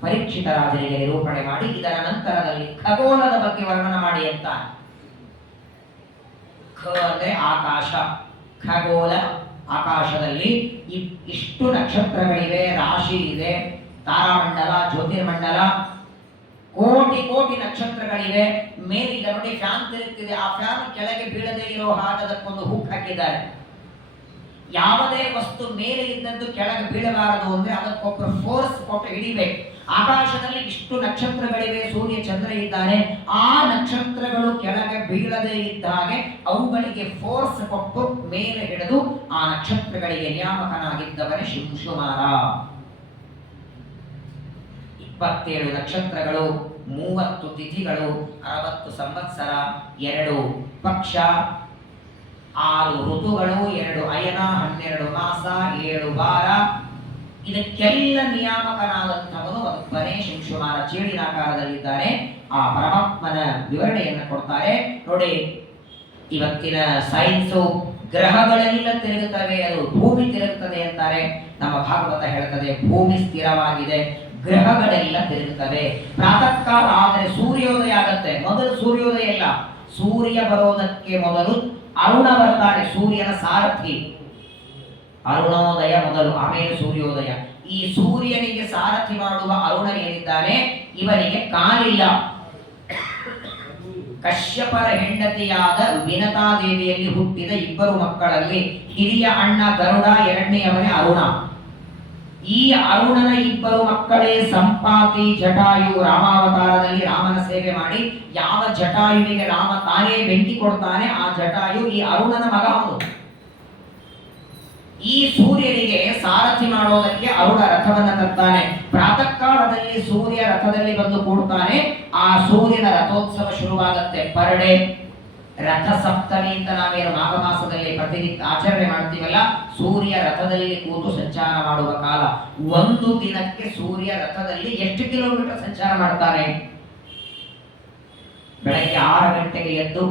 ಪರೀಕ್ಷಿತ ರಾಜರಿಗೆ ನಿರೂಪಣೆ ಮಾಡಿ ಇದರ ನಂತರದಲ್ಲಿ ಖಗೋಳದ ಬಗ್ಗೆ ವರ್ಣನ ಮಾಡಿ ಅಂತ. ಖ ಅಂದ್ರೆ ಆಕಾಶ, ಖಗೋಳ ಆಕಾಶದಲ್ಲಿ ಇಷ್ಟು ನಕ್ಷತ್ರಗಳಿವೆ, ರಾಶಿ ಇದೆ, ತಾರಾಮಂಡಲ, ಜ್ಯೋತಿರ್ಮಂಡಲ, ಕೋಟಿ ಕೋಟಿ ನಕ್ಷತ್ರಗಳಿವೆ. ಮೇಲೆ ಈಗ ನೋಡಿ ಫ್ಯಾನ್ ತಿರುಗ್ತಿದೆ, ಆ ಫ್ಯಾನ್ ಕೆಳಗೆ ಬೀಳದೆ ಇರೋ ಹಾಗೆ ಅದಕ್ಕೊಂದು ಹುಕ್ ಹಾಕಿದ್ದಾರೆ. ಯಾವುದೇ ವಸ್ತು ಮೇಲೆ ಇದ್ದದ್ದು ಕೆಳಗೆ ಬೀಳಬಾರದು ಅಂದ್ರೆ ಅದಕ್ಕೊಬ್ಬರು ಫೋರ್ಸ್ ಕೊಟ್ಟು ಹಿಡಿಬೇಕು. ಆಕಾಶದಲ್ಲಿ ಇಷ್ಟು ನಕ್ಷತ್ರಗಳಿವೆ, ಸೂರ್ಯ ಚಂದ್ರ ಇದ್ದಾನೆ, ಆ ನಕ್ಷತ್ರಗಳು ಕೆಳಗೆ ಬೀಳದೆ ಇದ್ದ ಹಾಗೆ ಅವುಗಳಿಗೆ ಫೋರ್ಸ್ ಕೊಟ್ಟು ಮೇಲೆ ಹಿಡಿದು ಆ ನಕ್ಷತ್ರಗಳಿಗೆ ನಿಯಾಮಕನಾಗಿದ್ದವನೇ ಶಿಂಶುಮಾರ. 27 ನಕ್ಷತ್ರಗಳು, 30 ತಿಥಿಗಳು, 60 ಸಂವತ್ಸರ, 2 ಪಕ್ಷ, 6 ಋತುಗಳು, 2 ಅಯನ, 12 ಮಾಸ, 7 ವಾರ. ಇದಕ್ಕೆಲ್ಲ ನಿಯಾಮಕನಾದಂಥವನು ಒಬ್ಬನೇ ಶಿಂಶುಮಾರ ಚೇಳಿನಾಕಾರದಲ್ಲಿದ್ದಾನೆ. ಆ ಪರಮಾತ್ಮನ ವಿವರಣೆಯನ್ನು ಕೊಡ್ತಾರೆ ನೋಡಿ. ಇವತ್ತಿನ ಸೈನ್ಸು ಗ್ರಹಗಳೆಲ್ಲ ತಿರುಗುತ್ತವೆ, ಅದು ಭೂಮಿ ತಿರುಗುತ್ತದೆ ಅಂತಾರೆ. ನಮ್ಮ ಭಾಗವತ ಹೇಳ್ತದೆ ಭೂಮಿ ಸ್ಥಿರವಾಗಿದೆ, ಗ್ರಹಗಳೆಲ್ಲ ತಿರುಗುತ್ತವೆ. ಪ್ರಾತಃ ಕಾಲ ಆದರೆ ಸೂರ್ಯೋದಯ ಆಗತ್ತೆ. ಮೊದಲು ಸೂರ್ಯೋದಯ ಇಲ್ಲ, ಸೂರ್ಯ ಬರೋದಕ್ಕೆ ಮೊದಲು ಅರುಣ ಬರ್ತಾನೆ, ಸೂರ್ಯನ ಸಾರಥಿ. ಅರುಣೋದಯ ಮೊದಲು, ಆಮೇಲೆ ಸೂರ್ಯೋದಯ. ಈ ಸೂರ್ಯನಿಗೆ ಸಾರಥಿ ಮಾಡುವ ಅರುಣ ಏನಿದ್ದಾನೆ, ಇವನಿಗೆ ಕಾಲಿಲ್ಲ. ಕಶ್ಯಪರ ಹೆಂಡತಿಯಾದ ವಿನತಾದೇವಿಯಲ್ಲಿ ಹುಟ್ಟಿದ 2 ಮಕ್ಕಳಲ್ಲಿ ಹಿರಿಯ ಅಣ್ಣ ಗರುಡ, ಎರಡನೆಯವನೇ ಅರುಣ. ಈ ಅರುಣನ 2 ಮಕ್ಕಳೇ ಸಂಪಾತಿ, ಜಟಾಯು. ರಾಮಾವತಾರದಲ್ಲಿ ರಾಮನ ಸೇವೆ ಮಾಡಿ ಯಾವ ಜಟಾಯುವಿಗೆ ರಾಮ ತಾನೇ ಬೆಂಕಿ ಕೊಡ್ತಾನೆ, ಆ ಜಟಾಯು ಈ ಅರುಣನ ಮಗ ಅವನು. ಈ ಸೂರ್ಯನಿಗೆ ಸಾರಥಿ ಮಾಡೋದಕ್ಕೆ ಅರುಣ ರಥವನ್ನ ತರ್ತಾನೆ. ಪ್ರಾತಃ ಕಾಲದಲ್ಲಿ ಸೂರ್ಯ ರಥದಲ್ಲಿ ಬಂದು ಕೂಡ್ತಾನೆ. ಆ ಸೂರ್ಯನ ರಥೋತ್ಸವ ಶುರುವಾಗತ್ತೆ. ಪರಡೆ ರಥ ಸಪ್ತಮಿ ಅಂತ ನಾವೇನು ಮಾಘ ಮಾಸದಲ್ಲಿ ಪ್ರತಿನಿತ್ಯ ಆಚರಣೆ ಮಾಡ್ತೀವಲ್ಲ, ಸೂರ್ಯ ರಥದಲ್ಲಿ ಕೂತು ಸಂಚಾರ ಮಾಡುವ ಕಾಲ. ಒಂದು ದಿನಕ್ಕೆ ಸೂರ್ಯ ರಥದಲ್ಲಿ ಎಷ್ಟು ಕಿಲೋಮೀಟರ್ ಸಂಚಾರ ಮಾಡ್ತಾನೆ? ಬೆಳಗ್ಗೆ 6 ಗಂಟೆಗೆ ಎದ್ದು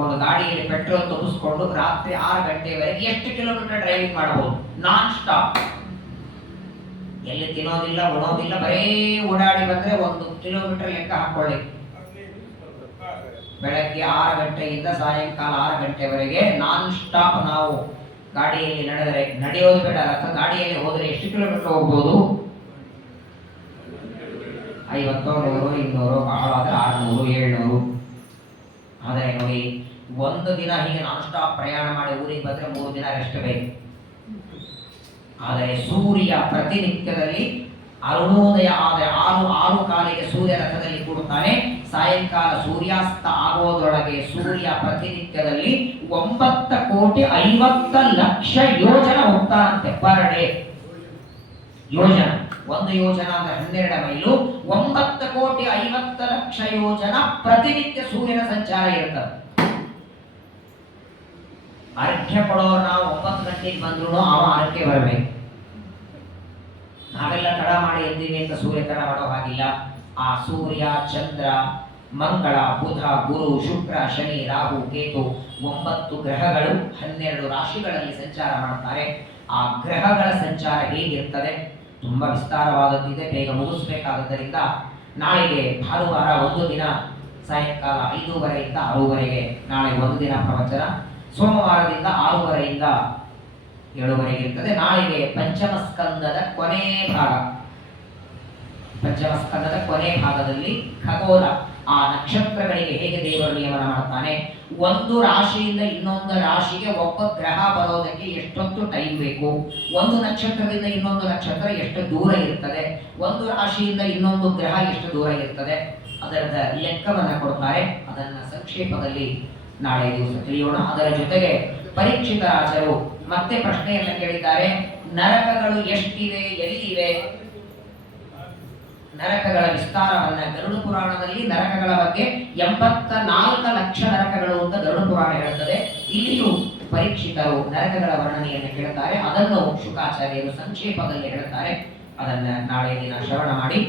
ಒಂದು ಗಾಡಿಯಲ್ಲಿ ಪೆಟ್ರೋಲ್ ತುಂಬಿಸ್ಕೊಂಡು ರಾತ್ರಿ 6 ಗಂಟೆವರೆಗೆ ಎಷ್ಟು ಕಿಲೋಮೀಟರ್ ಡ್ರೈವಿಂಗ್ ಮಾಡಬಹುದು? Non stop. ಎಲ್ಲಿ ತಿನ್ನೋದಿಲ್ಲ, ಉಣೋದಿಲ್ಲ, ಬರೇ ಓಡಾಡಿ ಬಂದ್ರೆ 1 ಕಿಲೋಮೀಟರ್ ಲೆಕ್ಕ ಹಾಕೊಳ್ಳಿ. ಬೆಳಗ್ಗೆ 6 ಗಂಟೆಯಿಂದ ಸಾಯಂಕಾಲ 6 ಗಂಟೆವರೆಗೆ ನಾನ್ ಸ್ಟಾಪ್ ನಾವು ಗಾಡಿಯಲ್ಲಿ ನಡೆದರೆ, ನಡೆಯೋದು ಬೇಡ, ರಥ ಗಾಡಿಯಲ್ಲಿ ಹೋದರೆ ಎಷ್ಟು ಕಿಲೋಮೀಟರ್ ಹೋಗ್ಬೋದು? 50, 100, 200, ಬಹಳ ಆದರೆ 600, 700. ಆದರೆ ನೋಡಿ, ಒಂದು ದಿನ ಹೀಗೆ ನಾನ್ ಸ್ಟಾಪ್ ಪ್ರಯಾಣ ಮಾಡಿ ಊರಿಗೆ ಬಂದ್ರೆ 3 ದಿನ ರೆಸ್ಟ್ ಬೇಕು. ಆದರೆ ಸೂರ್ಯ ಪ್ರತಿನಿತ್ಯದಲ್ಲಿ ಅರುಣೋದಯ ಆದರೆ 6 ಕಾಲಿಗೆ ಸೂರ್ಯ ರಥದಲ್ಲಿ ಕೂಡುತ್ತಾನೆ. ಸಾಯಂಕಾಲ ಸೂರ್ಯಾಸ್ತ ಆಗೋದರೊಳಗೆ ಸೂರ್ಯ ಪ್ರತಿನಿತ್ಯದಲ್ಲಿ 9,50,00,000 ಯೋಜನ ಹೋಗ್ತಾನಂತೆ. ಪರ್ ಡೇ ಯೋಜನ, 1 ಯೋಜನ ಅಂದ್ರೆ 12 ಮೈಲು. 9,50,00,000 ಯೋಜನ ಪ್ರತಿನಿತ್ಯ ಸೂರ್ಯನ ಸಂಚಾರ ಇರ್ತದೆ. ಅರ್ಘ್ಯ ಕೊಡೋರು ನಾವು 9 ಗಂಟೆಗೆ ಬಂದ್ರು ಅವ ಅರ್ಘ್ಯ ಬರಬೇಕು. ನಾವೆಲ್ಲ ತಡ ಮಾಡಿ ಎದ್ದೀವಿ ಅಂತ ಸೂರ್ಯ ತಡ ಮಾಡೋ ಹಾಗಿಲ್ಲ. ಆ ಸೂರ್ಯ, ಚಂದ್ರ, ಮಂಗಳ, ಬುಧ, ಗುರು, ಶುಕ್ರ, ಶನಿ, ರಾಹು, ಕೇತು 9 ಗ್ರಹಗಳು 12 ರಾಶಿಗಳಲ್ಲಿ ಸಂಚಾರ ಮಾಡ್ತಾರೆ. ಆ ಗ್ರಹಗಳ ಸಂಚಾರ ಹೇಗಿರ್ತದೆ? ತುಂಬಾ ವಿಸ್ತಾರವಾದದ್ದಿದೆ, ಬೇಗ ಮುಗಿಸ್ಬೇಕಾದ್ದರಿಂದ ನಾಳೆಗೆ ಭಾನುವಾರ ಒಂದು ದಿನ ಸಾಯಂಕಾಲ 5:30ಯಿಂದ 6:00ವರೆಗೆ ನಾಳೆ ಒಂದು ದಿನ ಪ್ರವಚನ. ಸೋಮವಾರದಿಂದ 6:30ಯಿಂದ 7:00ವರೆಗೆ ಇರ್ತದೆ. ನಾಳೆಗೆ ಪಂಚಮ ಸ್ಕಂದದ ಕೊನೆ ಭಾಗ. ಪಂಚಮ ಸ್ಕಂದದ ಕೊನೆ ಭಾಗದಲ್ಲಿ ಖಗೋಳ ಆ ನಕ್ಷತ್ರಗಳಿಗೆ ಹೇಗೆ ದೇವರು ನಿಯಮನ ಮಾಡ್ತಾನೆ, ಒಂದು ರಾಶಿಯಿಂದ ಇನ್ನೊಂದು ರಾಶಿಗೆ ಒಬ್ಬ ಗ್ರಹ ಬರೋದಕ್ಕೆ ಎಷ್ಟೊತ್ತು ಟೈಮ್ ಬೇಕು, ಒಂದು ನಕ್ಷತ್ರದಿಂದ ಇನ್ನೊಂದು ನಕ್ಷತ್ರ ಎಷ್ಟು ದೂರ ಇರ್ತದೆ, ಒಂದು ರಾಶಿಯಿಂದ ಇನ್ನೊಂದು ಗ್ರಹ ಎಷ್ಟು ದೂರ ಇರ್ತದೆ, ಅದರದ ಲೆಕ್ಕವನ್ನು ಕೊಡ್ತಾರೆ. ಅದನ್ನ ಸಂಕ್ಷೇಪದಲ್ಲಿ ನಾಳೆ ದಿವಸ ತಿಳಿಯೋಣ. ಅದರ ಜೊತೆಗೆ ಪರೀಕ್ಷಿತ ರಾಜರು ಮತ್ತೆ ಪ್ರಶ್ನೆಯನ್ನು ಕೇಳಿದ್ದಾರೆ, ನರಕಗಳು ಎಷ್ಟಿವೆ, ಎಲ್ಲಿವೆ, ನರಕಗಳ ವಿಸ್ತಾರವನ್ನ ಗರುಡ ಪುರಾಣದಲ್ಲಿ ನರಕಗಳ ಬಗ್ಗೆ 84 ಲಕ್ಷ ನರಕಗಳು ಅಂತ ಗರುಡ ಪುರಾಣ ಹೇಳುತ್ತದೆ. ಇಲ್ಲಿಯೂ ಪರೀಕ್ಷಿತರು ನರಕಗಳ ವರ್ಣನೆಯನ್ನು ಕೇಳುತ್ತಾರೆ. ಅದನ್ನು ಶುಕಾಚಾರ್ಯರು ಸಂಕ್ಷೇಪದಲ್ಲಿ ಹೇಳುತ್ತಾರೆ. ಅದನ್ನ ನಾಳೆ ದಿನ ಶ್ರವಣ ಮಾಡಿ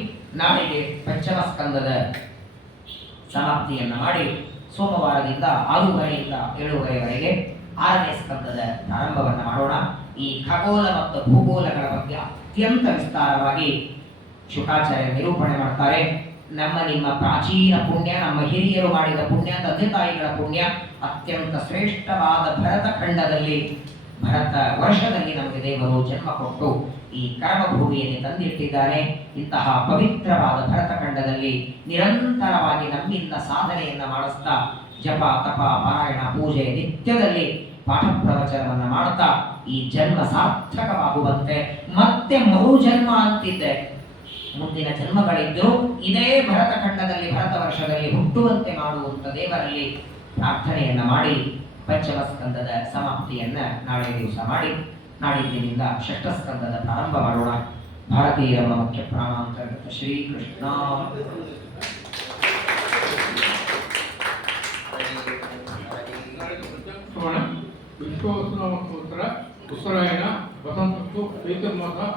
ನಾಳೆಗೆ ಪಂಚಮ ಸ್ಕಂದದ ಸಮಾಪ್ತಿಯನ್ನ ಮಾಡಿ ಸೋಮವಾರದಿಂದ 6:30ಯಿಂದ 7:30ವರೆಗೆ 6ನೇ ಸ್ಕಂದದ ಪ್ರಾರಂಭವನ್ನ ಮಾಡೋಣ. ಈ ಖಗೋಳ ಮತ್ತು ಭೂಗೋಳಗಳ ಬಗ್ಗೆ ಅತ್ಯಂತ ವಿಸ್ತಾರವಾಗಿ ಶುಕಾಚಾರ್ಯ ನಿರೂಪಣೆ ಮಾಡ್ತಾರೆ. ನಮ್ಮ ನಿಮ್ಮ ಪ್ರಾಚೀನ ಪುಣ್ಯ, ನಮ್ಮ ಹಿರಿಯರು ಮಾಡಿದ ಪುಣ್ಯ, ತಂದೆ ತಾಯಿಗಳ ಪುಣ್ಯ, ಅತ್ಯಂತ ಶ್ರೇಷ್ಠವಾದ ಭರತ ಖಂಡದಲ್ಲಿ, ಭರತ ವರ್ಷದಲ್ಲಿ ನಮಗೆ ದೇವರು ಜನ್ಮ ಕೊಟ್ಟು ಈ ಕರ್ಮಭೂಮಿಯಲ್ಲಿ ತಂದಿಟ್ಟಿದ್ದಾರೆ. ಇಂತಹ ಪವಿತ್ರವಾದ ಭರತ ಖಂಡದಲ್ಲಿ ನಿರಂತರವಾಗಿ ನಮ್ಮಿಂದ ಸಾಧನೆಯನ್ನ ಮಾಡಿಸ್ತಾ ಜಪ ತಪ ಪಾರಾಯಣ ಪೂಜೆ ನಿತ್ಯದಲ್ಲಿ ಪಾಠ ಪ್ರವಚನವನ್ನ ಮಾಡ್ತಾ ಈ ಜನ್ಮ ಸಾರ್ಥಕವಾಗುವಂತೆ ಮತ್ತೆ ಮರು ಜನ್ಮ ಅಂತಿದ್ದೆ ಮುಂದಿನ ಜನ್ಮಗಳಿದ್ದು ಇದೇ ಭರತ ಖಂಡದಲ್ಲಿ ಭರತ ವರ್ಷದಲ್ಲಿ ಹುಟ್ಟುವಂತೆ ಮಾಡುವಂತ ದೇವರಲ್ಲಿ ಪ್ರಾರ್ಥನೆಯನ್ನ ಮಾಡಿ ಪಂಚಮ ಸ್ಕಂದದ ಸಮಾಪ್ತಿಯನ್ನ ನಾಳೆ ದಿವಸ ಮಾಡಿ ನಾಡಿದ್ದಿನಿಂದ ಷಷ್ಠ ಸ್ಕಂದದ ಪ್ರಾರಂಭ ಮಾಡೋಣ. ಭಾರತೀಯ ಮುಖ್ಯ ಪ್ರಾಣಾಂತರ್ಗತ ಶ್ರೀಕೃಷ್ಣ ವಿಶ್ವವಸನ ಉತ್ತರ ಉತ್ತರಾಯಣ ವಸಂತ ಋತು ಚೈತ್ರ ಮಾಸ